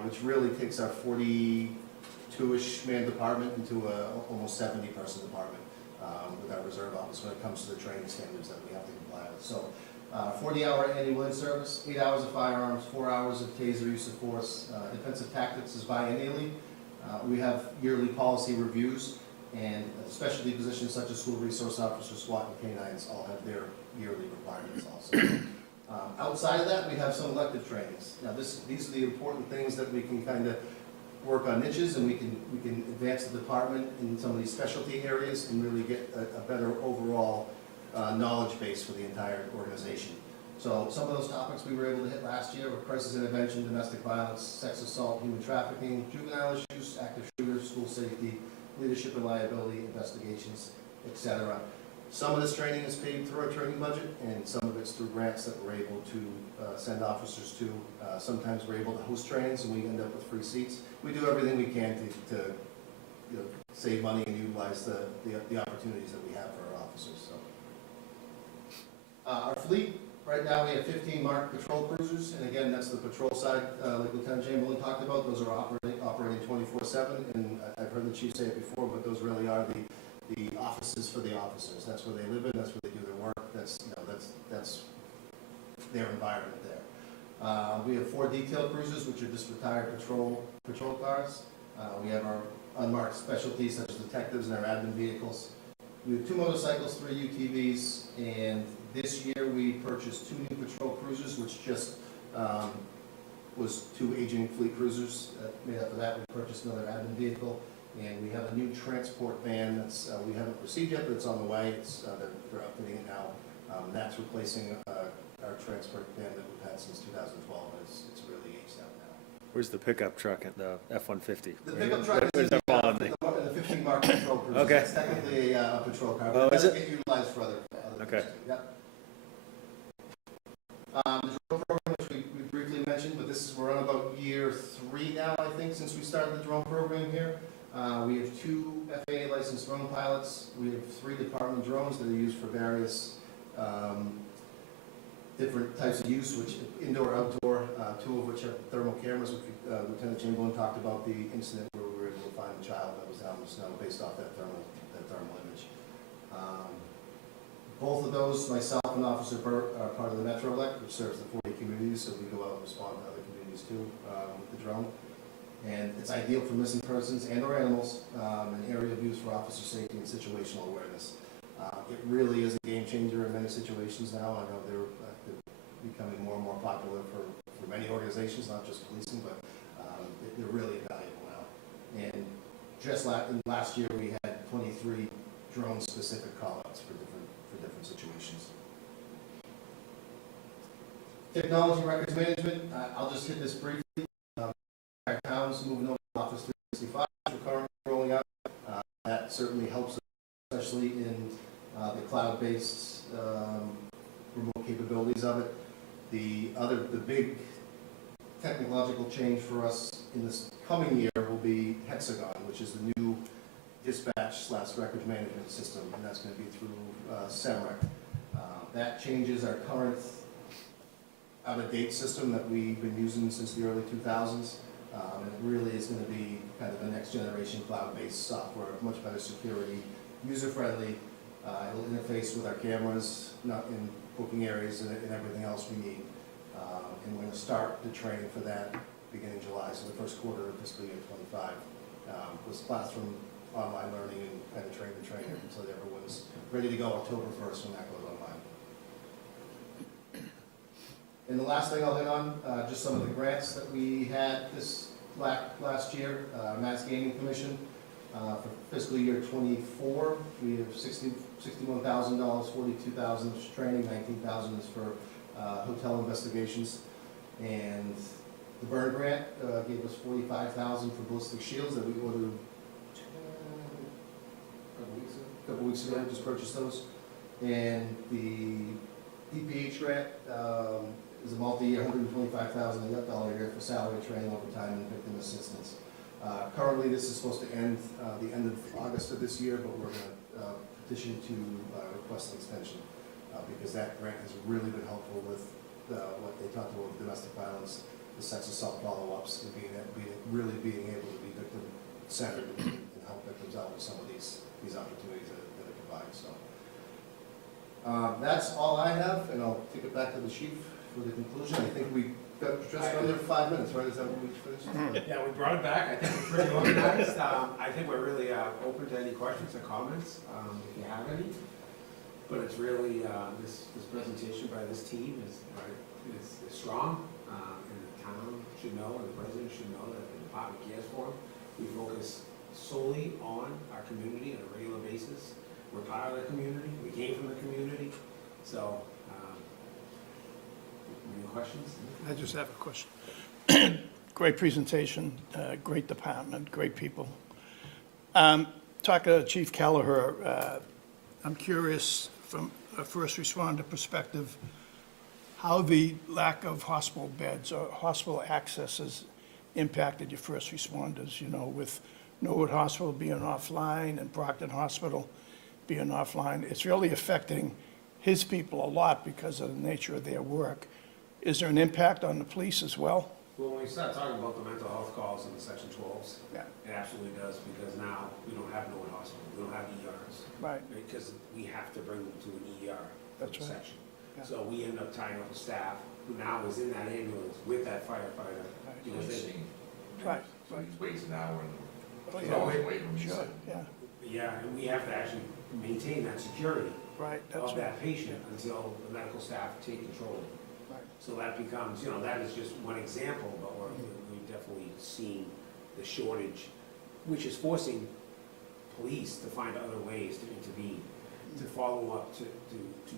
which really takes our 42-ish man department into a almost 70-person department with our reserve office when it comes to the training standards that we have to comply with. So 40-hour annual in-service, 8 hours of firearms, 4 hours of taser use of force. Defensive tactics is biannually. We have yearly policy reviews, and specialty positions such as school resource officers, SWAT, and canines all have their yearly requirements also. Outside of that, we have some elective trainings. Now, these are the important things that we can kind of work on niches, and we can advance the department in some of these specialty areas and really get a better overall knowledge base for the entire organization. So some of those topics we were able to hit last year were crisis intervention, domestic violence, sex assault, human trafficking, juvenile issues, active shooters, school safety, leadership and liability, investigations, etc. Some of this training is paid through our training budget, and some of it's through grants that we're able to send officers to. Sometimes we're able to host trainings, and we end up with free seats. We do everything we can to you know, save money and utilize the opportunities that we have for our officers. So, our fleet. Right now, we have 15 marked patrol cruisers, and again, that's the patrol side, like Lieutenant Chamberlain talked about. Those are operating 24/7, and I've heard the chief say it before, but those really are the offices for the officers. That's where they live in, that's where they do their work, that's their environment there. We have 4 detail cruisers, which are just retired patrol cars. We have our unmarked specialties, such as detectives and our admin vehicles. We have 2 motorcycles, 3 UTVs, and this year we purchased 2 new patrol cruisers, which just was 2 aging fleet cruisers. Made up of that, we purchased another admin vehicle, and we have a new transport van that's we haven't received yet, but it's on the way. They're outfitting it now. That's replacing our transport van that we've had since 2012, and it's really aged out now. Where's the pickup truck at the F-150? The pickup truck Where's is that fall on the me? 15 mark patrol cruiser. Okay. It's technically a patrol car, Oh, but it is does it? get utilized for other Okay. things too. Yep. The drone program, which we briefly mentioned, but we're on about year 3 now, I think, since we started the drone program here. We have 2 FAA licensed drone pilots. We have 3 department drones that are used for various different types of use, which indoor, outdoor, 2 of which have thermal cameras, which Lieutenant Chamberlain talked about the incident where we were able to find a child that was down in the snow based off that thermal image. Both of those, myself and Officer Burt, are part of the Metro Elect, which serves the 40 communities, so we go out and respond to other communities too with the drone. And it's ideal for missing persons and or animals, an area of use for officer safety and situational awareness. It really is a game changer in many situations now. I know they're becoming more and more popular for many organizations, not just policing, but they're really valuable now. And just last year, we had 23 drone-specific call-outs for different situations. Technology records management, I'll just hit this briefly. Our towns moving over to Office 365, which we're currently rolling out. That certainly helps us, especially in the cloud-based remote capabilities of it. The big technological change for us in this coming year will be Hexagon, which is the new dispatch/records management system, and that's going to be through SEMREC. That changes our current out-of-date system that we've been using since the early 2000s. And it really is going to be kind of the next generation cloud-based software, much better security, user-friendly. It'll interface with our cameras, not in booking areas and everything else we need. And we're going to start the training for that beginning July, so the first quarter of fiscal year 25. Was classroom online learning and kind of train the trainer until everyone's ready to go October 1st when that goes online. And the last thing I'll hit on, just some of the grants that we had this last year, Mass Gaming Commission, for fiscal year '24, we have $61,000, $42,000 is training, $19,000 is for hotel investigations. And the burn grant gave us $45,000 for ballistic shields that we ordered a couple weeks ago, just purchased those. And the DPH grant is a multi-year, $125,000 a year for salary, training, overtime, and victim assistance. Currently, this is supposed to end the end of August of this year, but we're going to petition to request an extension because that grant has really been helpful with what they talked about with domestic violence, the sex assault follow-ups, and really being able to be victim-centered and help victims out with some of these opportunities that it provides. So that's all I have, and I'll take it back to the chief for the conclusion. I think we got just under 5 minutes, right? Is that what we finished? Yeah, we brought it back. I think we're pretty organized. I think we're really open to any questions or comments, if you have any. But it's really, this presentation by this team is strong, and the town should know, and the president should know that the department cares for them. We focus solely on our community on a regular basis. We're part of the community. We came from the community. So, any questions? I just have a question. Great presentation, great department, great people. Talking to Chief Kelleher, I'm curious from a first responder perspective, how the lack of hospital beds or hospital access has impacted your first responders, you know, with Norwood Hospital being offline and Brockton Hospital being offline. It's really affecting his people a lot because of the nature of their work. Is there an impact on the police as well? Well, when we start talking about the mental health calls in the Section 12s, Yeah. it absolutely does, because now we don't have Norwood Hospital, we don't have ERs. Right. Because we have to bring them to an ER for That's the right. section. Yeah. So we end up tying up a staff who now is in that ambulance with that firefighter. Right. Because they- Right. So he's waits an hour and Oh, he's yeah. always waiting. Sure, yeah, Yeah, and we have to actually maintain that security right, that's of right. that patient until the medical staff take control. Right. So that becomes, you know, that is just one example, but we've definitely seen the shortage, which is forcing police to find other ways to intervene, to follow up, to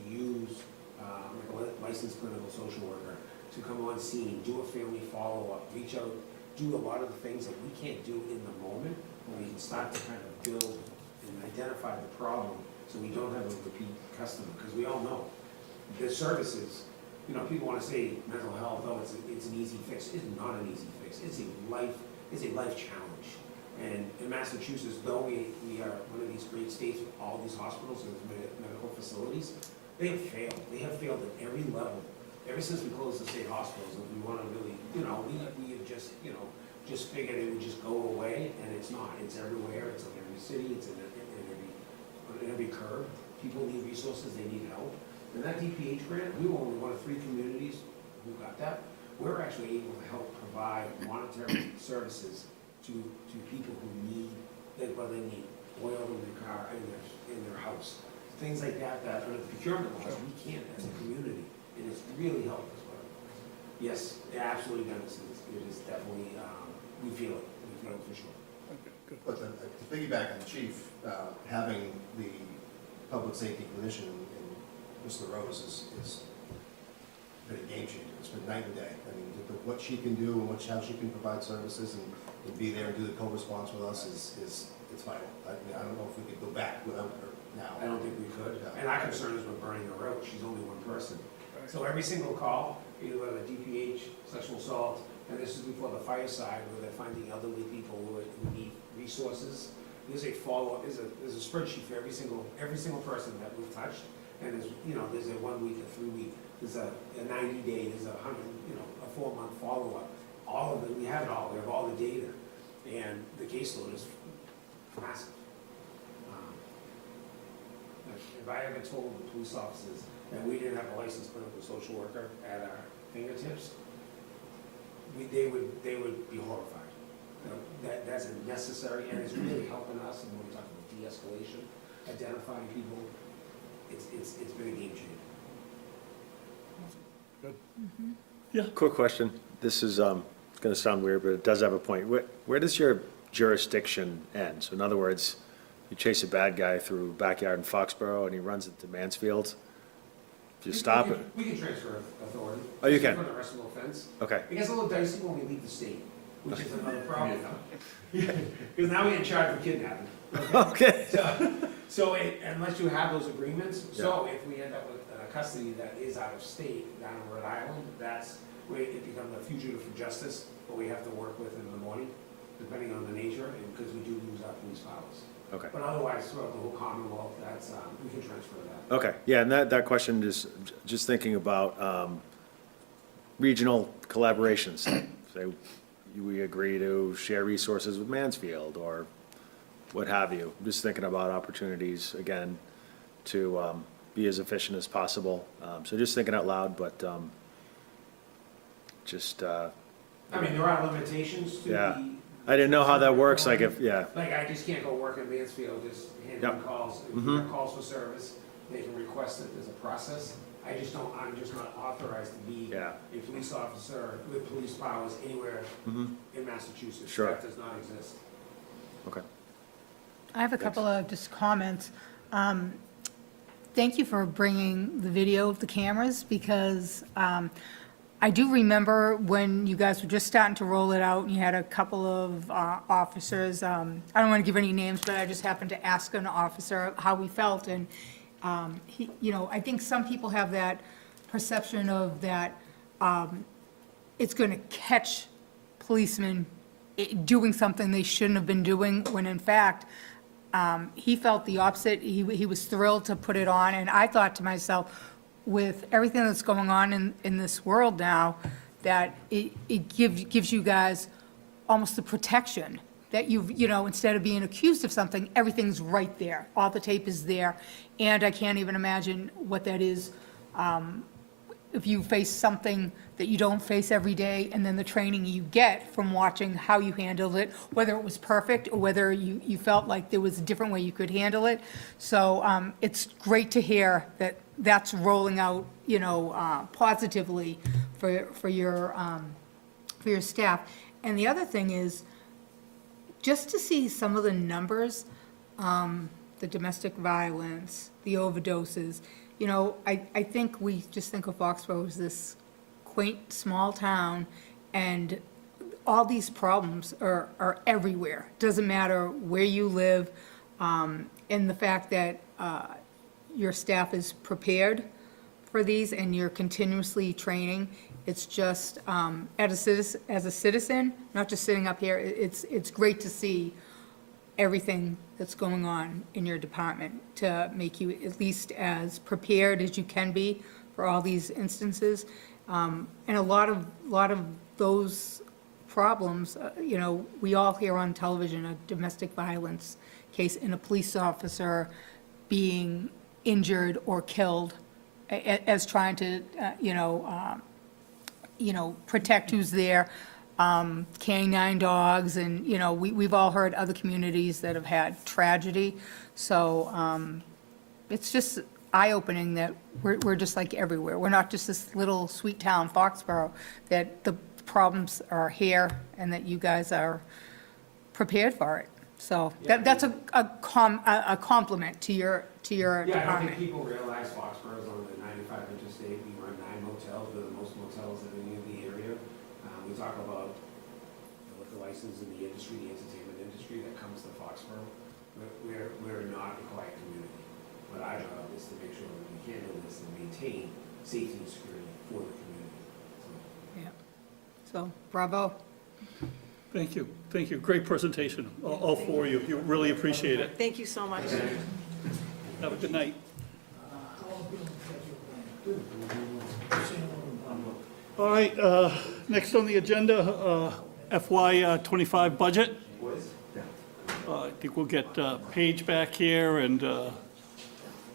use, like a licensed clinical social worker, to come on scene, do a family follow-up, reach out, do a lot of the things that we can't do in the moment, but we can start to kind of build and identify the problem so we don't have a repeat customer, because we all know the services, you know, people want to say mental health, oh, it's an easy fix. It's not an easy fix. It's a life challenge. And in Massachusetts, though we are one of these great states with all these hospitals and medical facilities, they have failed. They have failed at every level. Ever since we closed the state hospitals, and we want to really, you know, we have just, you know, just figured it would just go away, and it's not. It's everywhere. It's in every city. It's in every curve. People need resources. They need help. And that DPH grant, we were only one of 3 communities who got that. We're actually able to help provide monetary services to people who need, whether they need oil in their car, in their house, things like that, that under the procurement laws, we can't as a community, and it's really helped us. But yes, it absolutely does. It is definitely, we feel it for sure. But to piggyback on the chief, having the public safety clinician in Mr. Rose is been a game changer. It's been night and day. I mean, what she can do and how she can provide services and be there and do the co-response with us is vital. I mean, I don't know if we could go back without her now. I don't think we could. Yeah. And our concern is we're burning her out. She's only one person. So every single call, either whether DPH, sexual assault, and this is before the fire side, where they're finding elderly people who need resources. There's a follow-up, there's a spreadsheet for every single person that we've touched. And there's, you know, there's a 1 week, a 3 week, there's a 90 day, there's a 100, you know, a 4 month follow-up. All of it, we have it all, we have all the data. And the caseload is massive. If I ever told the police officers that we didn't have a licensed clinical social worker at our fingertips, they would be horrified. You know, that's a necessary, and it's really helping us. And when we talk about de-escalation, identifying people, it's been a game changer. Quick question. This is going to sound weird, but it does have a point. Where does your jurisdiction end? So in other words, you chase a bad guy through backyard in Foxborough and he runs into Mansfield. Do you stop it? We can transfer authority. Oh, you can? For the rest of the offense. Okay. It gets a little dicey when we leave the state, which is another problem. Because now we get charged with kidnapping. Okay. Unless you have those agreements, so if we end up with custody that is out of state, down in Rhode Island, that's where it becomes a fugitive for justice, but we have to work with in the morning, depending on the nature, and because we do lose our police powers. Okay. But otherwise, throughout the whole Commonwealth, that's, we can transfer that. Okay. Yeah, and that question is just thinking about regional collaborations. Say we agree to share resources with Mansfield or what have you. Just thinking about opportunities, again, to be as efficient as possible. So just thinking out loud, but just, I mean, there are limitations to Yeah. the. I didn't know how that works, like if, yeah, Like, I just can't go work in Mansfield, just handling calls. If Mm-hmm. you have calls for service, they can request it, there's a process. I'm just not authorized to be yeah, a police officer with police powers anywhere mm-hmm, in Massachusetts. Sure. That does not exist. okay. I have a couple of just comments. Thank you for bringing the video of the cameras, because I do remember when you guys were just starting to roll it out, and you had a couple of officers, I don't want to give any names, but I just happened to ask an officer how he felt, and he, I think some people have that perception of that it's going to catch policemen doing something they shouldn't have been doing, when in fact, he felt the opposite. He was thrilled to put it on, and I thought to myself, with everything that's going on in this world now, that it gives you guys almost the protection that instead of being accused of something, everything's right there. All the tape is there, and I can't even imagine what that is if you face something that you don't face every day, and then the training you get from watching how you handled it, whether it was perfect or whether you felt like there was a different way you could handle it. So it's great to hear that that's rolling out, positively for your staff. And the other thing is, just to see some of the numbers, the domestic violence, the overdoses, I think we just think of Foxborough as this quaint, small town, and all these problems are everywhere. Doesn't matter where you live, and the fact that your staff is prepared for these and you're continuously training, it's just, as a citizen, not just sitting up here, it's great to see everything that's going on in your department to make you at least as prepared as you can be for all these instances. And a lot of those problems, we all hear on television a domestic violence case in a police officer being injured or killed as trying to, protect who's there. Canine dogs, and, we've all heard other communities that have had tragedy. So it's just eye-opening that we're just like everywhere. We're not just this little sweet town, Foxborough, that the problems are here and that you guys are prepared for it. So that's a compliment to your Yeah, I don't department. think people realize Foxborough is on the 95 interstate. We run 9 motels. We're the most motels in any of the area. We talk about the liquor license in the industry, the entertainment industry that comes to Foxborough. We're not a quiet community. What our job is to make sure that we handle this and maintain safety and security for the community. So bravo. Thank you. Thank you. Great presentation, all four of you. You really appreciate it. Thank you so much. Have a good night. All right, next on the agenda, FY '25 budget. I think we'll get Paige back here, and I'm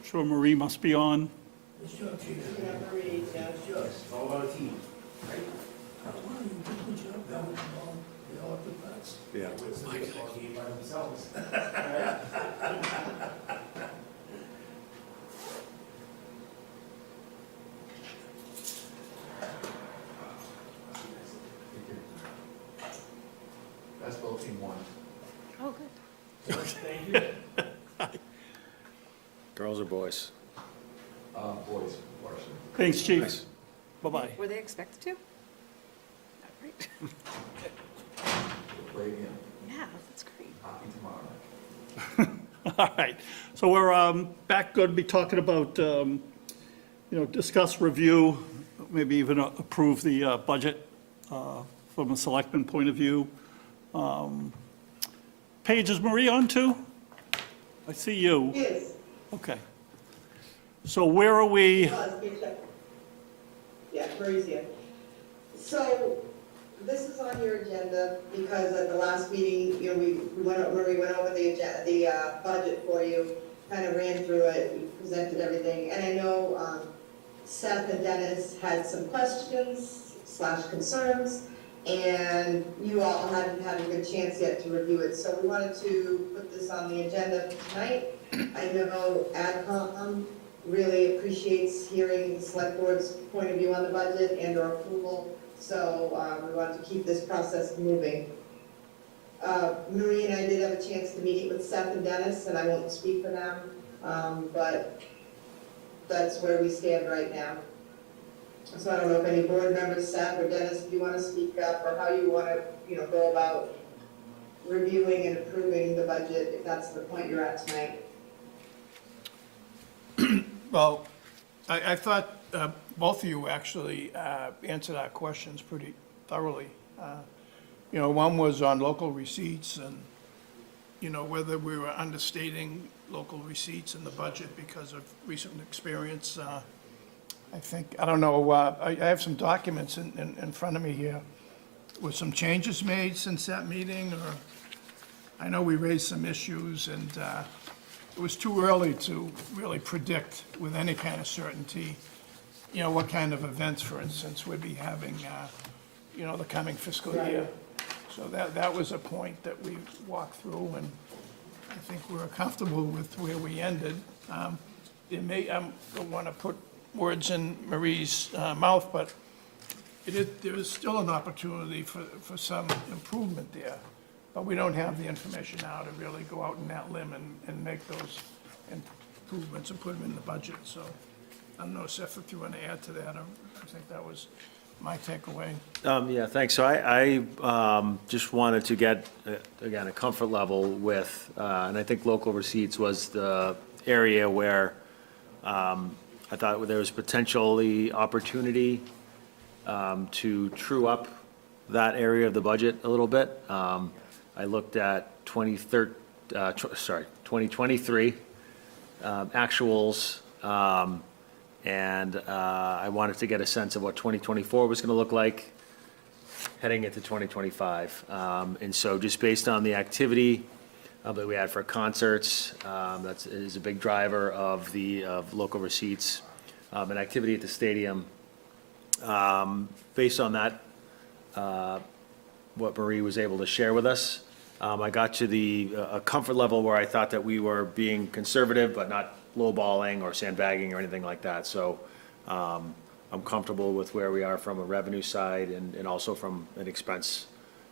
sure Marie must be on. It's all about a team, right? Yeah. It's a baseball game by themselves. Girls or boys? Boys, varsity. Thanks, chief. Nice. Bye-bye. Were they expected to? Right. Play again, Yeah, that's great. hockey tomorrow night. All right, so we're back, going to be talking about, discuss, review, maybe even approve the budget from a selectman point of view. Paige, is Marie on too? I see you. Yes. Okay. So where are we? Yeah, Marie's here. So this is on your agenda because at the last meeting, Marie went over the agenda, the budget for you, kind of ran through it, we presented everything. And I know Seth and Dennis had some questions / concerns, and you all hadn't had a good chance yet to review it. So we wanted to put this on the agenda for tonight. I know AdCom really appreciates hearing the select board's point of view on the budget and or approval, so we want to keep this process moving. Marie and I did have a chance to meet with Seth and Dennis, and I won't speak for them, but that's where we stand right now. So I don't know if any board members, Seth or Dennis, if you want to speak up, or how you want to, go about reviewing and approving the budget, if that's the point you're at tonight. Well, I thought both of you actually answered our questions pretty thoroughly. One was on local receipts and, whether we were understating local receipts in the budget because of recent experience. I don't know, I have some documents in front of me here with some changes made since that meeting, or I know we raised some issues, and it was too early to really predict with any kind of certainty, what kind of events, for instance, we'd be having, the coming fiscal year. So that was a point that we walked through, and I think we were comfortable with where we ended. I don't want to put words in Marie's mouth, but there is still an opportunity for some improvement there. But we don't have the information now to really go out on that limb and make those improvements and put them in the budget. So I don't know, Seth, if you want to add to that. I think that was my takeaway. Yeah, thanks. So I just wanted to get, again, a comfort level with, and I think local receipts was the area where I thought there was potentially opportunity to true up that area of the budget a little bit. I looked at 2023 actuals, and I wanted to get a sense of what 2024 was going to look like heading into 2025. And so just based on the activity that we had for concerts, that is a big driver of local receipts, and activity at the stadium. Based on that, what Marie was able to share with us, I got to a comfort level where I thought that we were being conservative, but not lowballing or sandbagging or anything like that. So I'm comfortable with where we are from a revenue side and also from an expense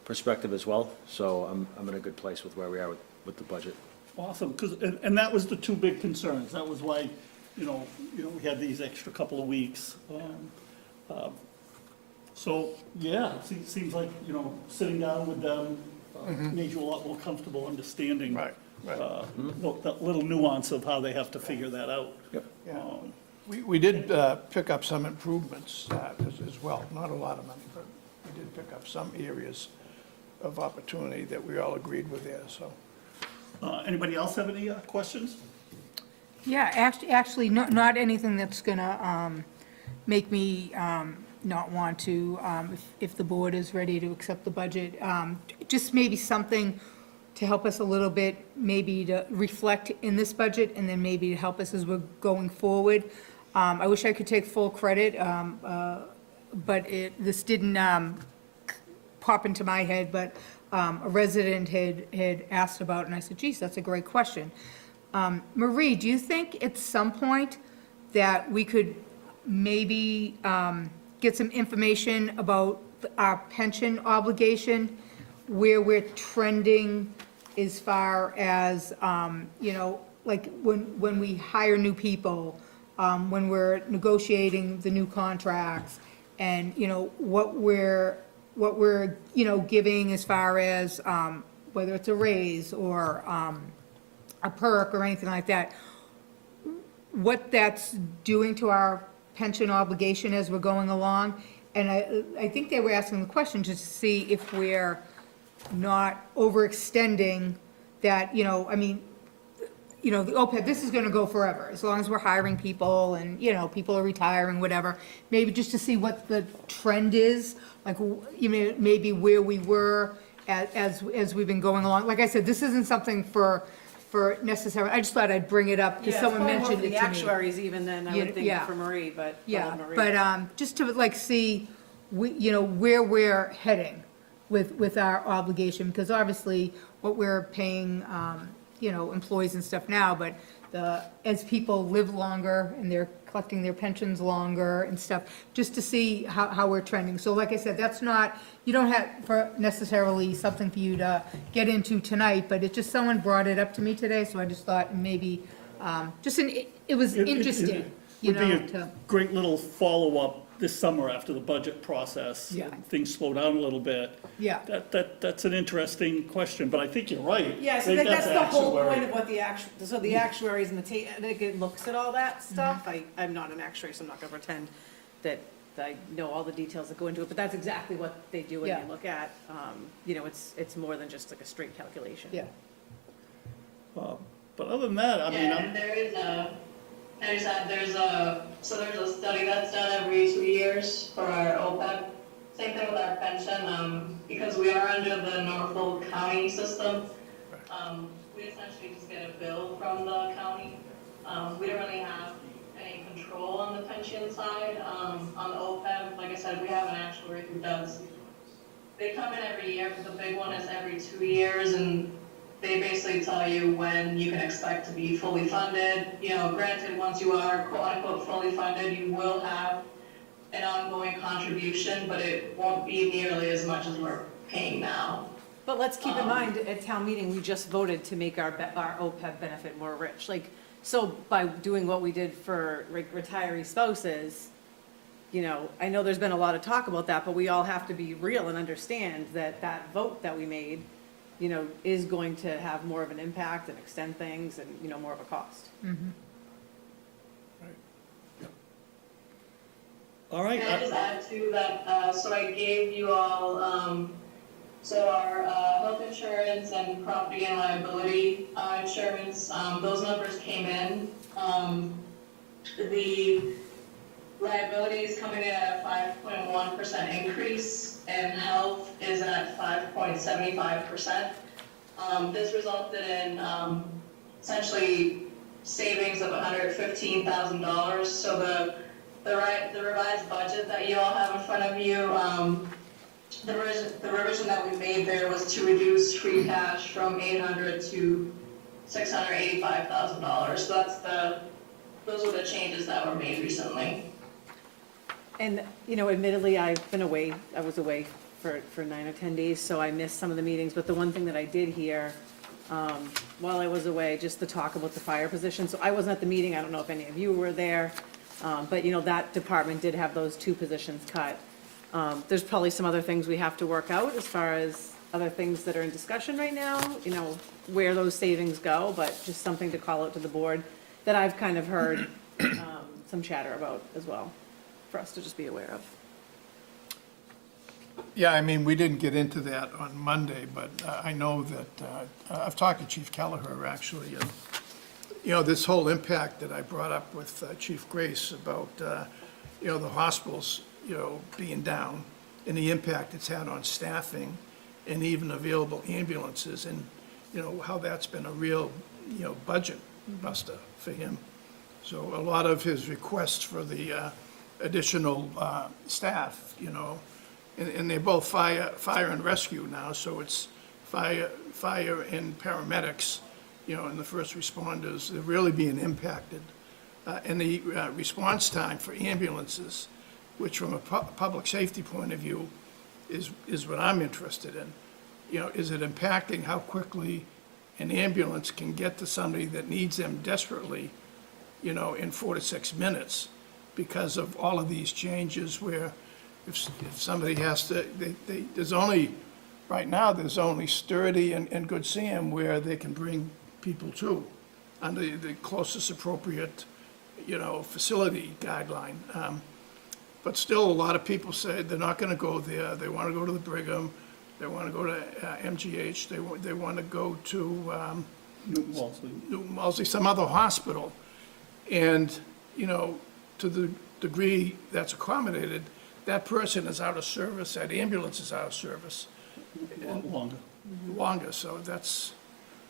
perspective as well. So I'm in a good place with where we are with the budget. Awesome, and that was the two big concerns. That was why, we had these extra couple of weeks. So, yeah, it seems like, sitting down with them made you a lot more comfortable understanding. Right. That little nuance of how they have to figure that out. Yeah. We did pick up some improvements as well, not a lot of money, but we did pick up some areas of opportunity that we all agreed with there, so. Anybody else have any questions? Yeah, actually, not anything that's gonna make me not want to, if the board is ready to accept the budget. Just maybe something to help us a little bit, maybe to reflect in this budget, and then maybe to help us as we're going forward. I wish I could take full credit, but this didn't pop into my head, but a resident had asked about, and I said, geez, that's a great question. Marie, do you think at some point that we could maybe get some information about our pension obligation, where we're trending as far as, like when we hire new people, when we're negotiating the new contracts, and, what we're, giving as far as, whether it's a raise or a perk or anything like that, what that's doing to our pension obligation as we're going along. And I think they were asking the question just to see if we're not overextending that, the OPEB, this is gonna go forever, as long as we're hiring people and, people are retiring, whatever. Maybe just to see what the trend is, like, maybe where we were as we've been going along. Like I said, this isn't something for necessary, I just thought I'd bring it up, because someone mentioned it to me. The actuaries even then, I would think Yeah. for Marie, but. Yeah, Marie. but, just to like see, where we're heading with our obligation, because obviously what we're paying, employees and stuff now, but as people live longer and they're collecting their pensions longer and stuff, just to see how we're trending. So like I said, that's not, you don't have for necessarily something for you to get into tonight, but it just, someone brought it up to me today, so I just thought maybe, it was interesting, Would be a to. great little follow-up this summer after the budget process. Yeah. and things slow down a little bit. Yeah. That's an interesting question, but I think you're right. Yeah, so I think that's the whole actuary. point of what the actuaries and I think it looks at all that stuff. I'm not an actuary, so I'm not gonna pretend that I know all the details that go into it, but that's exactly what they do when you Yeah. look at, it's more than just like a straight calculation. Yeah. But other than that, I mean, Yeah, and there's a study that's done every 2 years for our OPEB. Same thing with our pension, because we are under the Norfolk County system. We essentially just get a bill from the county. We don't really have any control on the pension side. On the OPEB, like I said, we have an actuary who does. They come in every year, but the big one is every 2 years, and they basically tell you when you can expect to be fully funded. Granted, once you are quote-unquote fully funded, you will have an ongoing contribution, but it won't be nearly as much as we're paying now. But let's keep in mind, at town meeting, we just voted to make our OPEB benefit more rich. Like, so by doing what we did for retiree spouses, I know there's been a lot of talk about that, but we all have to be real and understand that that vote that we made, is going to have more of an impact and extend things and, more of a cost. all right. Can I just add to that, so I gave you all, so our health insurance and property and liability insurance, those numbers came in. The liability is coming in at a 5.1% increase, and health is at 5.75%. This resulted in essentially savings of $115,000. So the revised budget that you all have in front of you, the revision that we made there was to reduce free cash from $800,000 to $685,000. So those were the changes that were made recently. And, admittedly, I've been away, I was away for 9 or 10 days, so I missed some of the meetings, but the one thing that I did hear, while I was away, just the talk about the fire position, so I wasn't at the meeting, I don't know if any of you were there, but, that department did have those 2 positions cut. There's probably some other things we have to work out as far as other things that are in discussion right now, where those savings go, but just something to call out to the board that I've kind of heard some chatter about as well, for us to just be aware of. Yeah, I mean, we didn't get into that on Monday, but I know that, I've talked to Chief Kelleher, actually, and, this whole impact that I brought up with Chief Grace about, the hospitals, being down, and the impact it's had on staffing, and even available ambulances, and, how that's been a real, budget buster for him. So a lot of his requests for the additional staff, and they're both fire and rescue now, so it's fire and paramedics, and the first responders, they're really being impacted. And the response time for ambulances, which from a public safety point of view is what I'm interested in. Is it impacting how quickly an ambulance can get to somebody that needs them desperately, you know, in 4 to 6 minutes because of all of these changes where if somebody has to, there's only, right now, there's only Sturdy and Good Sam where they can bring people to under the closest appropriate, you know, facility guideline. But still, a lot of people say they're not gonna go there, they wanna go to the Brigham, they wanna go to MGH, they wanna go to, Newton Wellesley. Newton Wellesley, some other hospital. And, you know, to the degree that's accommodated, that person is out of service, that ambulance is out of service Longer. longer, so that's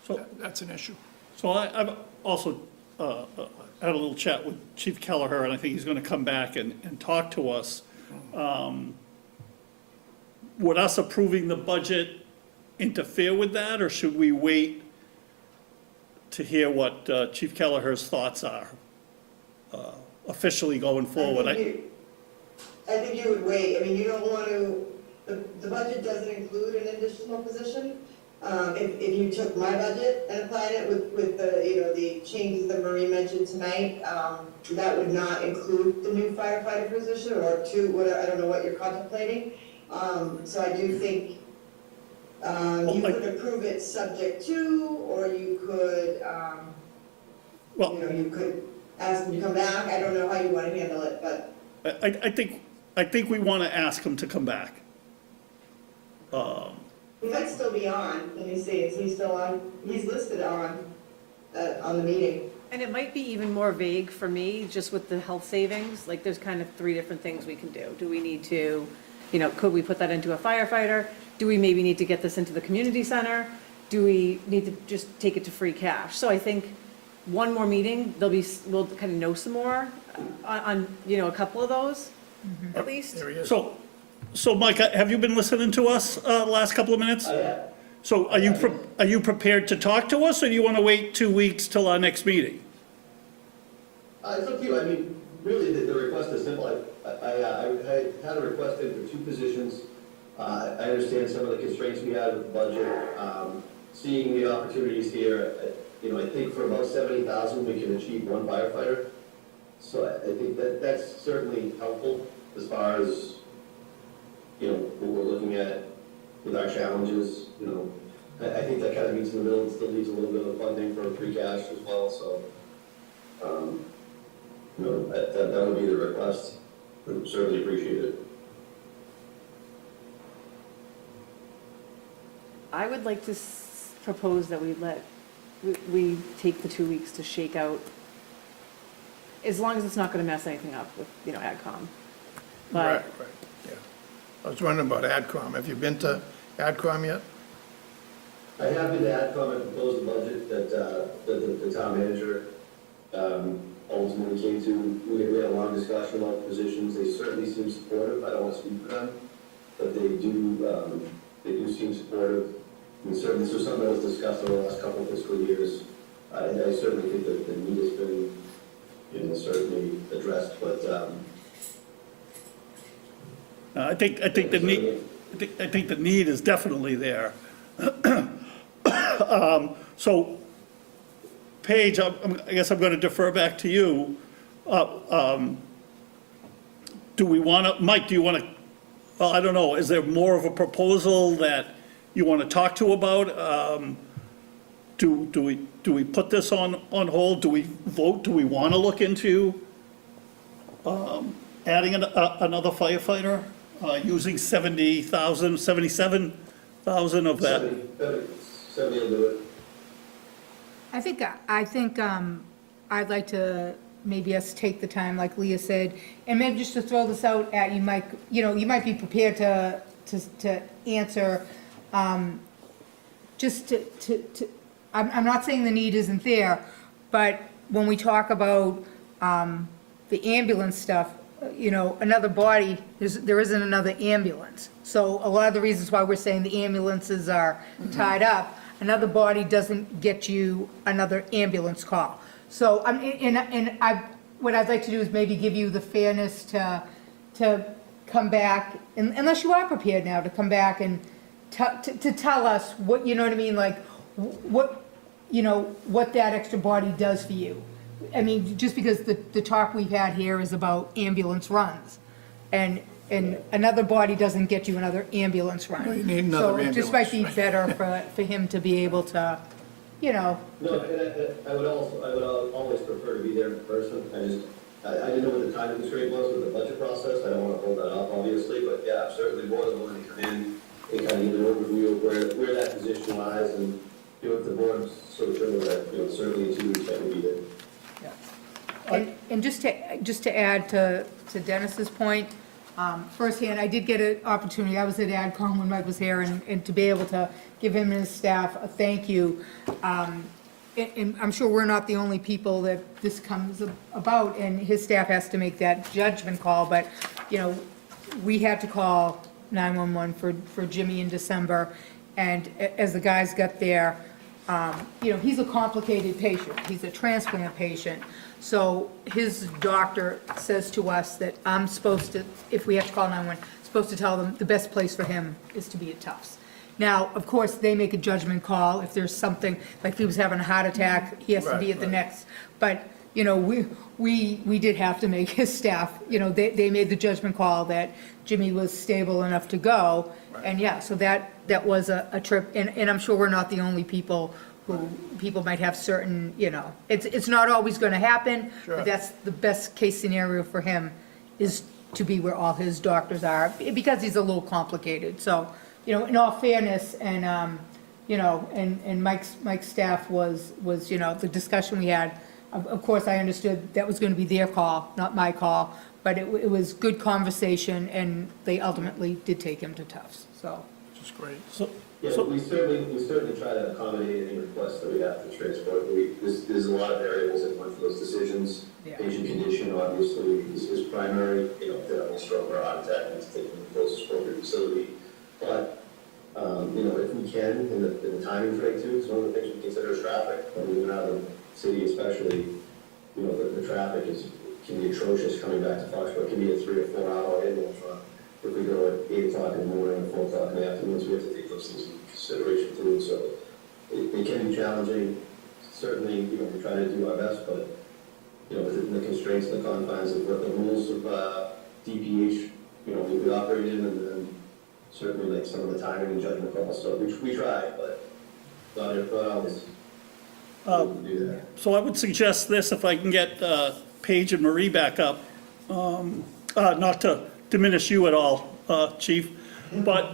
an issue. So I've also had a little chat with Chief Kelleher, and I think he's going to come back and talk to us. Would us approving the budget interfere with that, or should we wait to hear what Chief Kelleher's thoughts are officially going forward? I think you would wait. I mean, you don't want to, the budget doesn't include an additional position. If you took my budget and applied it with the, you know, the changes that Marie mentioned tonight, that would not include the new firefighter position or two, I don't know what you're contemplating. So I do think, you could approve it subject to, or you could, Well, you know, you could ask them to come back. I don't know how you want to handle it, but I think we want to ask him to come back. he might still be on. Let me see, is he still on? He's listed on the meeting. And it might be even more vague for me, just with the health savings, like there's kind of 3 different things we can do. Do we need to, you know, could we put that into a firefighter? Do we maybe need to get this into the community center? Do we need to just take it to free cash? So I think one more meeting, we'll kind of know some more on, you know, a couple of those, at least. There he is. So Mike, have you been listening to us the last couple of minutes? So are you prepared to talk to us, or do you want to wait 2 weeks till our next meeting? It's up to you. I mean, really, the request is simple. I had a request in for 2 positions. I understand some of the constraints we had with the budget. Seeing the opportunities here, you know, I think for about 70,000, we can achieve 1 firefighter. So I think that's certainly helpful as far as, you know, what we're looking at with our challenges. You know, I think that kind of meets in the middle and still leaves a little bit of funding for free cash as well. So, you know, that would be the request. Would certainly appreciate it. I would like to propose that we take the 2 weeks to shake out, as long as it's not going to mess anything up with, you know, AdCom. Right, But yeah. I was wondering about AdCom. Have you been to AdCom yet? I have been to AdCom and proposed the budget that the town manager ultimately came to. We had a long discussion about the positions. They certainly seem supportive. I don't want to speak for them, but they do seem supportive. And certainly this was something that was discussed over the last couple of fiscal years. I certainly think that the need has been, you know, certainly addressed, but I think the need is definitely there. So, Paige, I guess I'm going to defer back to you. Do we want to, Mike, do you want to, well, I don't know, is there more of a proposal that you want to talk to about? Do we put this on hold? Do we vote? Do we want to look into adding another firefighter, using 77,000 of that? 70 will do it. I think I'd like to maybe us take the time, like Leah said, and maybe just to throw this out at you, Mike, you know, you might be prepared to answer, just I'm not saying the need isn't there, but when we talk about the ambulance stuff, you know, another body, there isn't another ambulance. So a lot of the reasons why we're saying the ambulances are tied up, another body doesn't get you another ambulance call. So, what I'd like to do is maybe give you the fairness to come back, unless you are prepared now, to come back and to tell us what, you know what I mean, like, what you know, what that extra body does for you. I mean, just because the talk we've had here is about ambulance runs, and another body doesn't get you another ambulance run. No, you need another So it just might be ambulance. better for him to be able to, you know, No, and I would always prefer to be there in person. I didn't know what the time constraint was with the budget process. I don't want to hold that up, obviously, but yeah, I'm certainly more than willing to come in and kind of give an overview of where that position lies, and, you know, if the board so determines that, you know, certainly in 2 weeks I can be there. And just to add to Dennis's point, firsthand, I did get an opportunity, I was at AdCom when Mike was here, and to be able to give him and his staff a thank you. And I'm sure we're not the only people that this comes about, and his staff has to make that judgment call, but, you know, we had to call 911 for Jimmy in December, and as the guys got there, you know, he's a complicated patient, he's a transplant patient, so his doctor says to us that I'm supposed to, if we have to call 911, supposed to tell them the best place for him is to be at Tufts. Now, of course, they make a judgment call if there's something, like if he was having a heart attack, he has to be at the next, but, you know, we did have to make his staff, you know, they made the judgment call that Jimmy was stable enough to go, and yeah, so that was a trip, and I'm sure we're not the only people people might have certain, you know, it's not always gonna happen, but that's the best case scenario for him, is to be where all his doctors are, because he's a little complicated, so, you know, in all fairness, and, you know, and Mike's staff was, you know, the discussion we had, of course, I understood that was gonna be their call, not my call, but it was good conversation, and they ultimately did take him to Tufts, so. Which is great. Yeah, we certainly try to accommodate any requests that we have to transport. There's a lot of variables that went for those decisions. Yeah. Patient condition, obviously, is primary. You know, if they're having a stroke or a heart attack, we need to take them to the closest appropriate facility. But, you know, if we can, and the timing's right too, it's one of the things we consider is traffic. When we went out of the city especially, you know, the traffic can be atrocious coming back to Foxborough. It can be a 3 or 4 hour ambulance run. If we go at 8 o'clock in the morning or 4 o'clock in the afternoon, so we have to take those things into consideration too. So it can be challenging. Certainly, you know, we try to do our best, but, you know, within the constraints and the confines of what the rules of DPH, you know, we operate in, and then certainly like some of the timing and judgment calls. So we try, but not always. Do that. So I would suggest this, if I can get Paige and Marie back up, not to diminish you at all, Chief, but,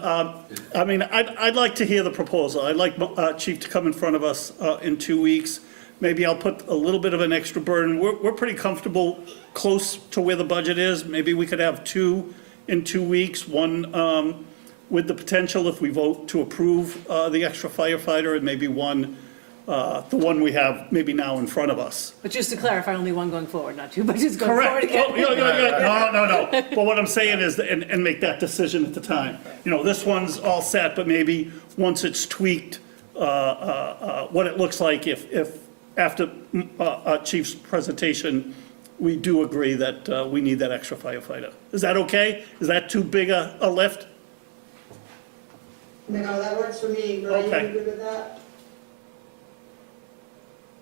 I mean, I'd like to hear the proposal. I'd like Chief to come in front of us in 2 weeks. Maybe I'll put a little bit of an extra burden. We're pretty comfortable close to where the budget is. Maybe we could have 2 in 2 weeks, one with the potential, if we vote to approve the extra firefighter, and maybe one, the one we have maybe now in front of us. But just to clarify, only one going forward, not 2 budgets going forward Correct. again. Oh, yeah. No. But what I'm saying is, and make that decision at the time. You know, this one's all set, but maybe once it's tweaked, what it looks like if after Chief's presentation, we do agree that we need that extra firefighter. Is that okay? Is that too big a lift? No, that works for me. Maria, Okay. you good with that?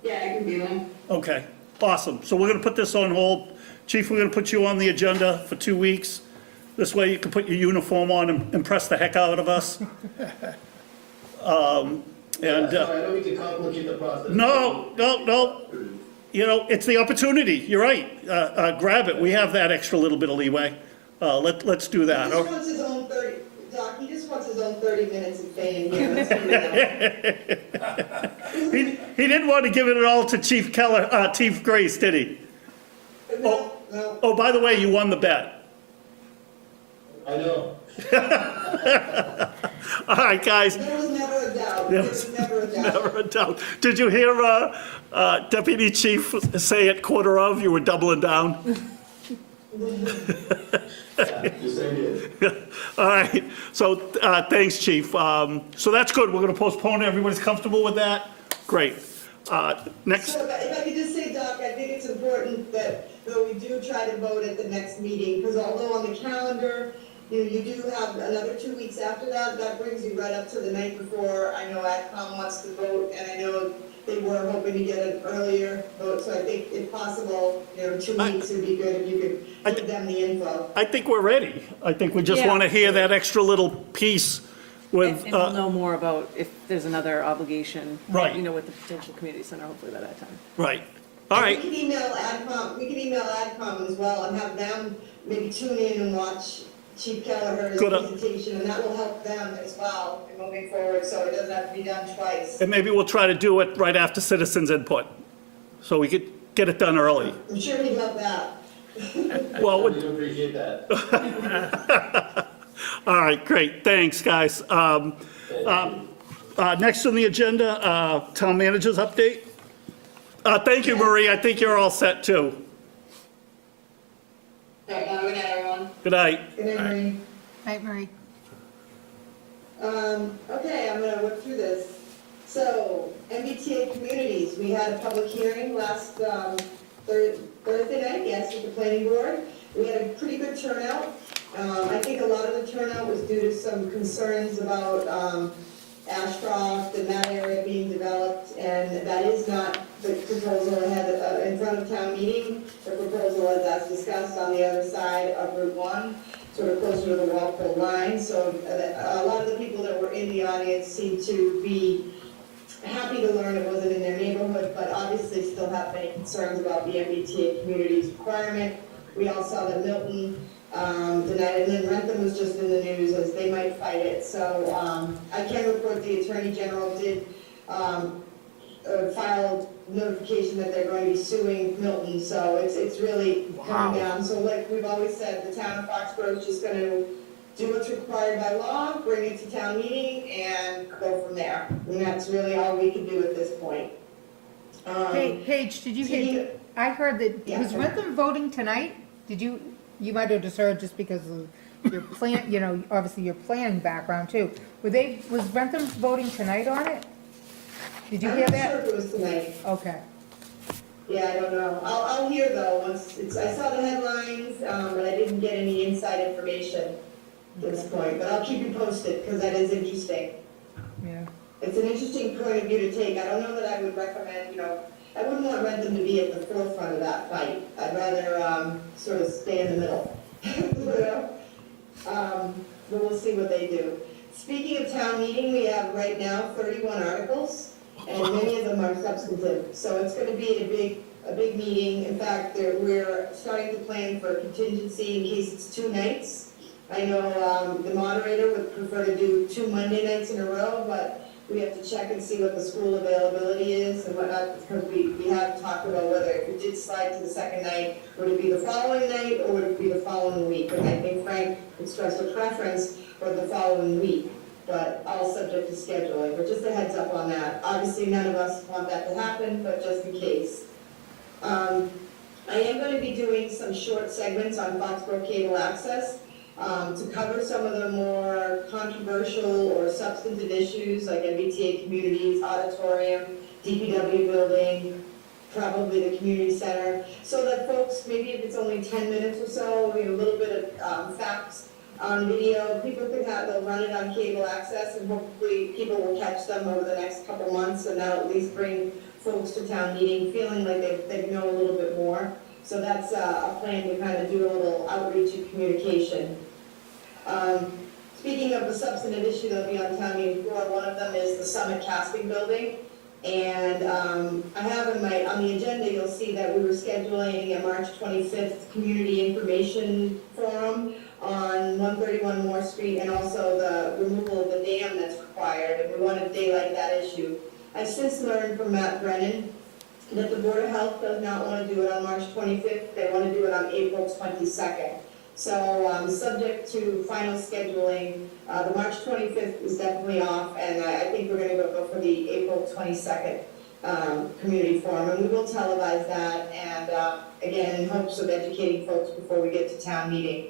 Yeah, I can do them. Okay, awesome. So we're gonna put this on hold. Chief, we're gonna put you on the agenda for 2 weeks. This way you can put your uniform on and impress the heck out of us. Sorry, I don't mean to complicate the process. No. You know, it's the opportunity. You're right. Grab it. We have that extra little bit of leeway. Let's do He that. just wants his own 30, Doc, he just wants his own 30 minutes of fame here. Let's do that. He didn't want to give it all to Chief Grace, did he? No. Oh, by the way, you won the bet. I know. All right, guys. There was never a doubt. There was never a doubt. Never a doubt. Did you hear Deputy Chief say at quarter of, you were doubling down? Just saying it. All right, so thanks, Chief. So that's good. We're going to postpone it. Everybody's comfortable with that? Great. Next. So if I could just say, Doc, I think it's important that, though, we do try to vote at the next meeting, because although on the calendar, you know, you do have another 2 weeks after that, that brings you right up to the night before. I know AdCom wants to vote, and I know they were hoping to get an earlier vote, so I think if possible, 2 weeks would be good if you could give them the info. I think we're ready. I think we just Yeah. want to hear that extra little piece with, And we'll know more about if there's another obligation. Right. With the potential community center, hopefully by that time. right. All We right, can email AdCom as well and have them maybe tune in and watch Chief Kelleher's Good. presentation, and that will help them as well in moving forward, so it doesn't have to be done twice. and maybe we'll try to do it right after citizens input, so we could get it done early. I'm sure he'd love that. Well, We do appreciate that. all right, great, thanks, guys. Next on the agenda, town manager's update. Thank you, Marie, I think you're all set, too. All right, good night, everyone. Good night. Good night, Marie. Right, Marie? Okay, I'm gonna whip through this. So, MBTA communities, we had a public hearing last, Thursday night, yes, with the planning board. We had a pretty good turnout. I think a lot of the turnout was due to some concerns about, Ashcroft and that area being developed, and that is not the proposal ahead, in front of town meeting. The proposal is as discussed on the other side of Route 1, sort of closer to the Walpole line. So a lot of the people that were in the audience seemed to be happy to learn it wasn't in their neighborhood, but obviously still have many concerns about the MBTA community's requirement. We all saw that Milton denied it, and then Rentham was just in the news as they might fight it. So I can report the Attorney General did file notification that they're going to be suing Milton, so it's really coming down. So like we've always said, the town of Foxborough is just gonna do what's required by law, bring it to town meeting, and go from there. And that's really all we can do at this point. Hey, Paige, did you hear, I heard that, Yeah. was Rentham voting tonight? Did you might have just heard just because of your plan, obviously your planning background too. Was Rentham voting tonight on it? Did you hear I'm not that? sure if it was tonight. Okay. Yeah, I don't know. I'll hear though, I saw the headlines, but I didn't get any inside information at this point, but I'll keep you posted, because that is interesting. Yeah. It's an interesting point of view to take. I don't know that I would recommend, I wouldn't want Rentham to be at the forefront of that fight. I'd rather, sort of stay in the middle, But we'll see what they do. Speaking of town meeting, we have right now 31 articles, and many of them are substantive. So it's gonna be a big meeting. In fact, we're starting to plan for a contingency in case it's 2 nights. I know, the moderator would prefer to do 2 Monday nights in a row, but we have to check and see what the school availability is and whatnot, because we have talked about whether if we did slide to the second night, would it be the following night or would it be the following week? And I think Frank expressed a preference for the following week, but all subject to scheduling, but just a heads up on that. Obviously, none of us want that to happen, but just in case. I am going to be doing some short segments on Foxborough cable access. To cover some of the more controversial or substantive issues like MBTA communities, auditorium, DPW building, probably the community center, so that folks, maybe if it's only 10 minutes or so, a little bit of facts on video, people can they'll run it on cable access, and hopefully people will catch them over the next couple months, and that'll at least bring folks to town meeting feeling like they know a little bit more. So that's a plan to kind of do a little outreach and communication. Speaking of the substantive issue that'll be on town meeting floor, one of them is the Summit Casting Building. And I have on the agenda, you'll see that we were scheduling a March 25th Community Information Forum on 131 Moore Street, and also the removal of the dam that's required, and we wanted to daylight that issue. I've since learned from Matt Brennan that the Board of Health does not want to do it on March 25th, they want to do it on April 22nd. So, subject to final scheduling, the March 25th is definitely off, and I think we're gonna go for the April 22nd, community forum, and we will televise that, and, again, in hopes of educating folks before we get to town meeting.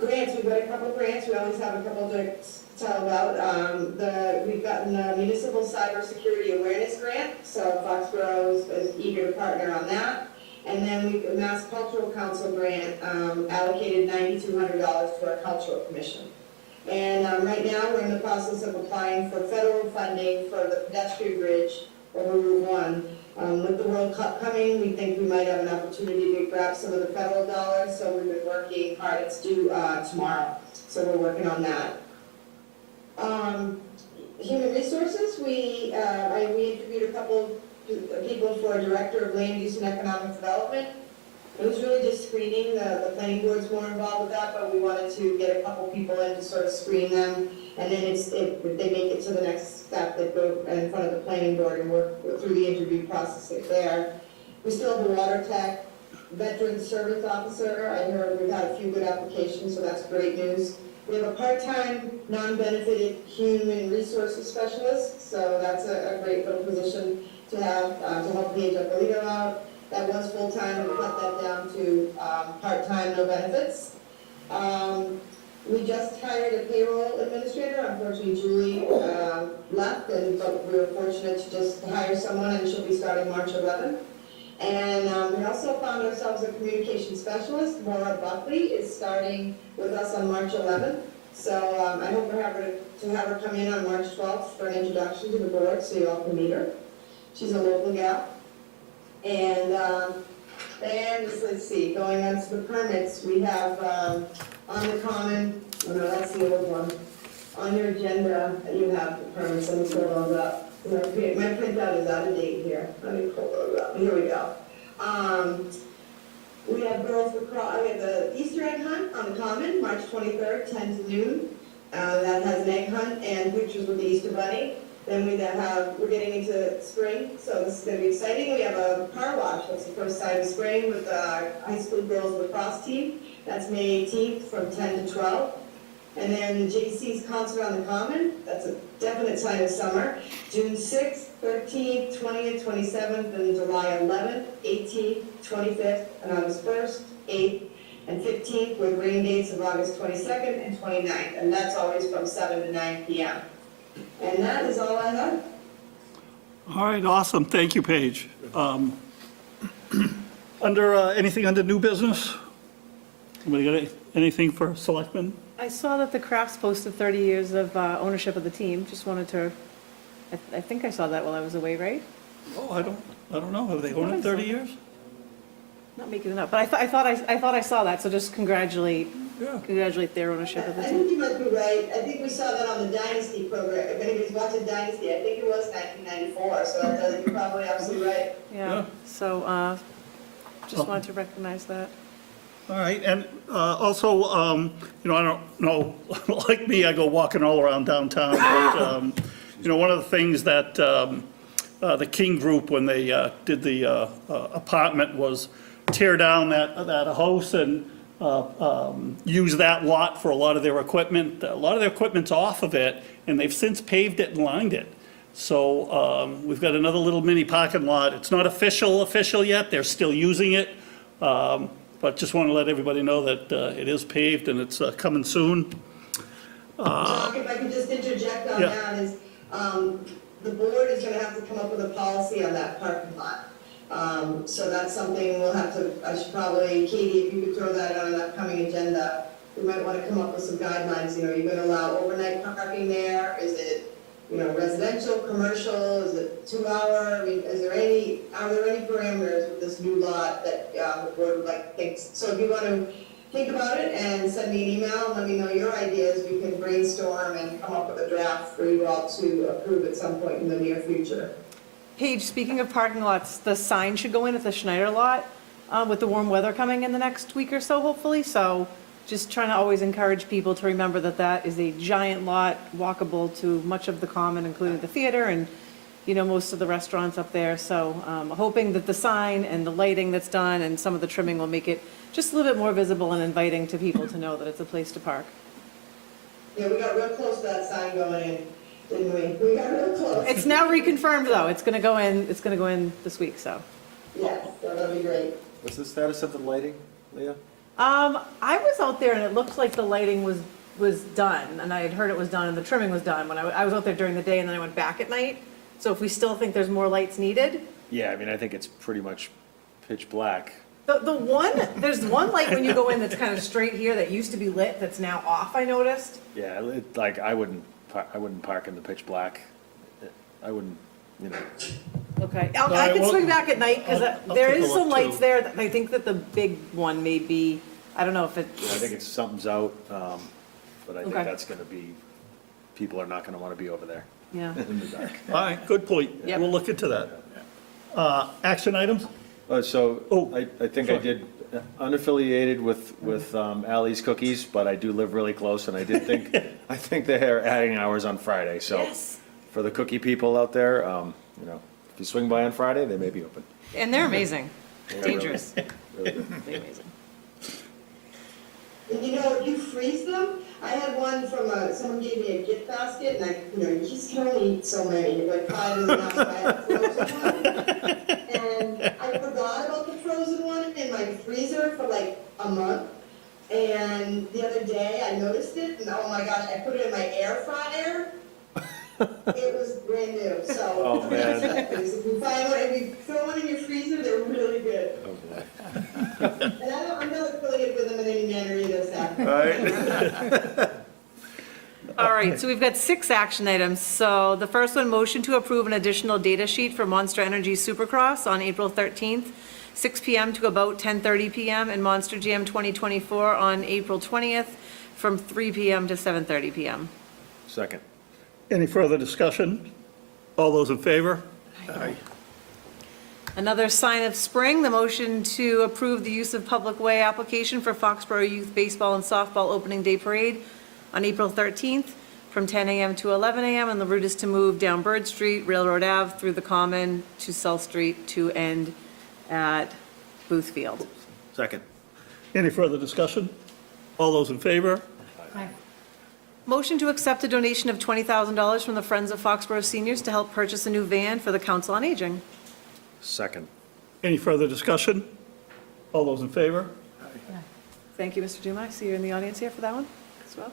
Grants, we've got a couple grants, we always have a couple to tell about. We've gotten a municipal cybersecurity awareness grant, so Foxborough is eager to partner on that. And then we've a Mass Cultural Council grant, allocated $9,200 to our cultural commission. And right now, we're in the process of applying for federal funding for the pedestrian bridge over Route 1. With the World Cup coming, we think we might have an opportunity to grab some of the federal dollars, so we've been working hard. It's due tomorrow, so we're working on that. Human resources, we interviewed a couple of people for a director of land use and economic development. It was really just screening, the planning board's more involved with that, but we wanted to get a couple people in to sort of screen them, and then if they make it to the next step, they go in front of the planning board and work through the interview process there. We still have a water tech, veteran service officer. I heard we've had a few good applications, so that's great news. We have a part-time, non-benefited human resources specialist, so that's a great little position to have to help Paige Apolito out. That was full-time, we cut that down to part-time, no benefits. We just hired a payroll administrator. Unfortunately, Julie left, but we were fortunate to just hire someone, and she'll be starting March 11th. And we also found ourselves a communication specialist. Maura Buckley is starting with us on March 11th. So I hope to have her come in on March 12th for an introduction to the board, so you all can meet her. She's a local gal. And let's see, going on to the permits, we have on the common, oh no, that's the old one. On your agenda, you have the permits. Let me pull those up. My printout is out of date here. Let me pull those up. Here we go. We have girls lacrosse. We have the Easter egg hunt on the common, March 23rd, 10 to noon. That has an egg hunt and pictures with the Easter bunny. Then we're getting into spring, so this is going to be exciting. We have a car wash. That's the first time of spring with the high school girls lacrosse team. That's May 18th from 10 to 12. And then JC's concert on the Common. That's a definite sign of summer. June 6th, 13th, 20th, 27th, and July 11th, 18th, 25th, and August 1st, 8th, and 15th, with rain dates of August 22nd and 29th. And that's always from 7 to 9 p.m. And that is all I have. All right, awesome. Thank you, Paige. Anything under new business? Anybody got anything for selectmen? I saw that the Crafts posted 30 years of ownership of the team. Just wanted to, I think I saw that while I was away, right? Oh, I don't know. Have they owned it 30 years? Not making it up, but I thought I saw that, so just congratulate their ownership of the I team. think you might be right. I think we saw that on the Dynasty program. If anybody's watching Dynasty, I think it was 1994, so you're probably absolutely right. Yeah, so just wanted to recognize that. All right, and also, I don't know, like me, I go walking all around downtown, but, one of the things that the King Group, when they did the apartment, was tear down that house and use that lot for a lot of their equipment. A lot of their equipment's off of it, and they've since paved it and lined it. So we've got another little mini parking lot. It's not official yet, they're still using it. But just want to let everybody know that it is paved and it's coming soon. Chuck, if I could just interject on Yeah. that is, the board is gonna have to come up with a policy on that parking lot. So that's something we'll have to, I should probably, Katie, if you could throw that on an upcoming agenda. We might wanna come up with some guidelines, you're gonna allow overnight parking there? Is it, residential, commercial, is it 2 hour? I mean, are there any parameters with this new lot that the board would like to think? So if you want to think about it and send me an email and let me know your ideas, we can brainstorm and come up with a draft for you all to approve at some point in the near future. Paige, speaking of parking lots, the sign should go in at the Schneider lot with the warm weather coming in the next week or so, hopefully. So just trying to always encourage people to remember that that is a giant lot, walkable to much of the common, including the theater and, most of the restaurants up there. So hoping that the sign and the lighting that's done and some of the trimming will make it just a little bit more visible and inviting to people to know that it's a place to park. Yeah, we got real close to that sign going in, didn't we? We got real close. It's now reconfirmed, though. It's going to go in this week, so. Yeah, so that'll be great. What's the status of the lighting, Leah? I was out there and it looked like the lighting was done, and I had heard it was done and the trimming was done when I was out there during the day, and then I went back at night. So if we still think there's more lights needed, Yeah, I mean, I think it's pretty much pitch black. The one, there's one light when you go in that's kind of straight here that used to be lit that's now off, I noticed. Yeah, like, I wouldn't park in the pitch black. I wouldn't, you know. Okay, All I right, can well, swing back at night, because I'll there take a is some look, lights too. there, that I think that the big one may be, I don't know if I think it's, it's, something's out, but I think Okay. that's gonna be, people are not gonna wanna be over there yeah. in the dark. All right, good point. Yep. We'll look into that. Action items? So, Oh, I think I sorry. did, unaffiliated with Ally's Cookies, but I do live really close, and I did think, I think they're adding hours on Friday, so. Yes. For the cookie people out there, you know, if you swing by on Friday, they may be open. And they're amazing, They're dangerous, really good. they're amazing. And you know, you freeze them. I had one from someone gave me a gift basket, and you just can only eat so many, like 5 is enough, so I had a frozen one. And I forgot about the frozen one in my freezer for like a month. And the other day, I noticed it, and oh my gosh, I put it in my air fryer. It was brand new, so. Oh, man. If you find one, if you throw one in your freezer, they're really good. Oh, boy. And I'm not affiliated with them in any manner either, so. Right. All right, so we've got 6 action items. So the first one, motion to approve an additional data sheet for Monster Energy Supercross on April 13th, 6 PM to about 10:30 PM, and Monster Jam 2024 on April 20th from 3 PM to 7:30 PM. Second. Any further discussion? All those in favor? Aye. Another sign of spring, the motion to approve the use of public way application for Foxborough Youth Baseball and Softball Opening Day Parade on April 13th from 10 AM to 11 AM, and the route is to move down Bird Street, Railroad Ave, through the Common to South Street to end at Booth Field. Second. Any further discussion? All those in favor? Motion to accept a donation of $20,000 from the Friends of Foxborough Seniors to help purchase a new van for the Council on Aging. Second. Any further discussion? All those in favor? Thank you, Mr. Dumas. I see you're in the audience here for that one as well.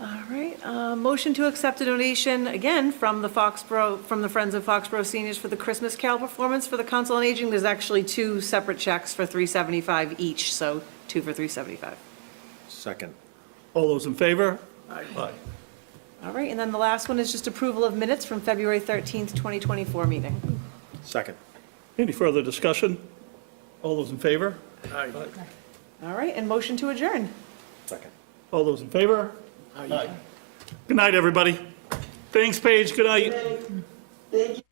All right, motion to accept a donation, again, from the Friends of Foxborough Seniors for the Christmas Carol performance for the Council on Aging. There's actually 2 separate checks for $375 each, so 2 for $375. Second. All those in favor? Aye. All right, and then the last one is just approval of minutes from February 13th, 2024 meeting. Second. Any further discussion? All those in favor? Aye. All right, and motion to adjourn. Second. All those in favor? Aye. Good night, everybody. Thanks, Paige. Good night. Thank you.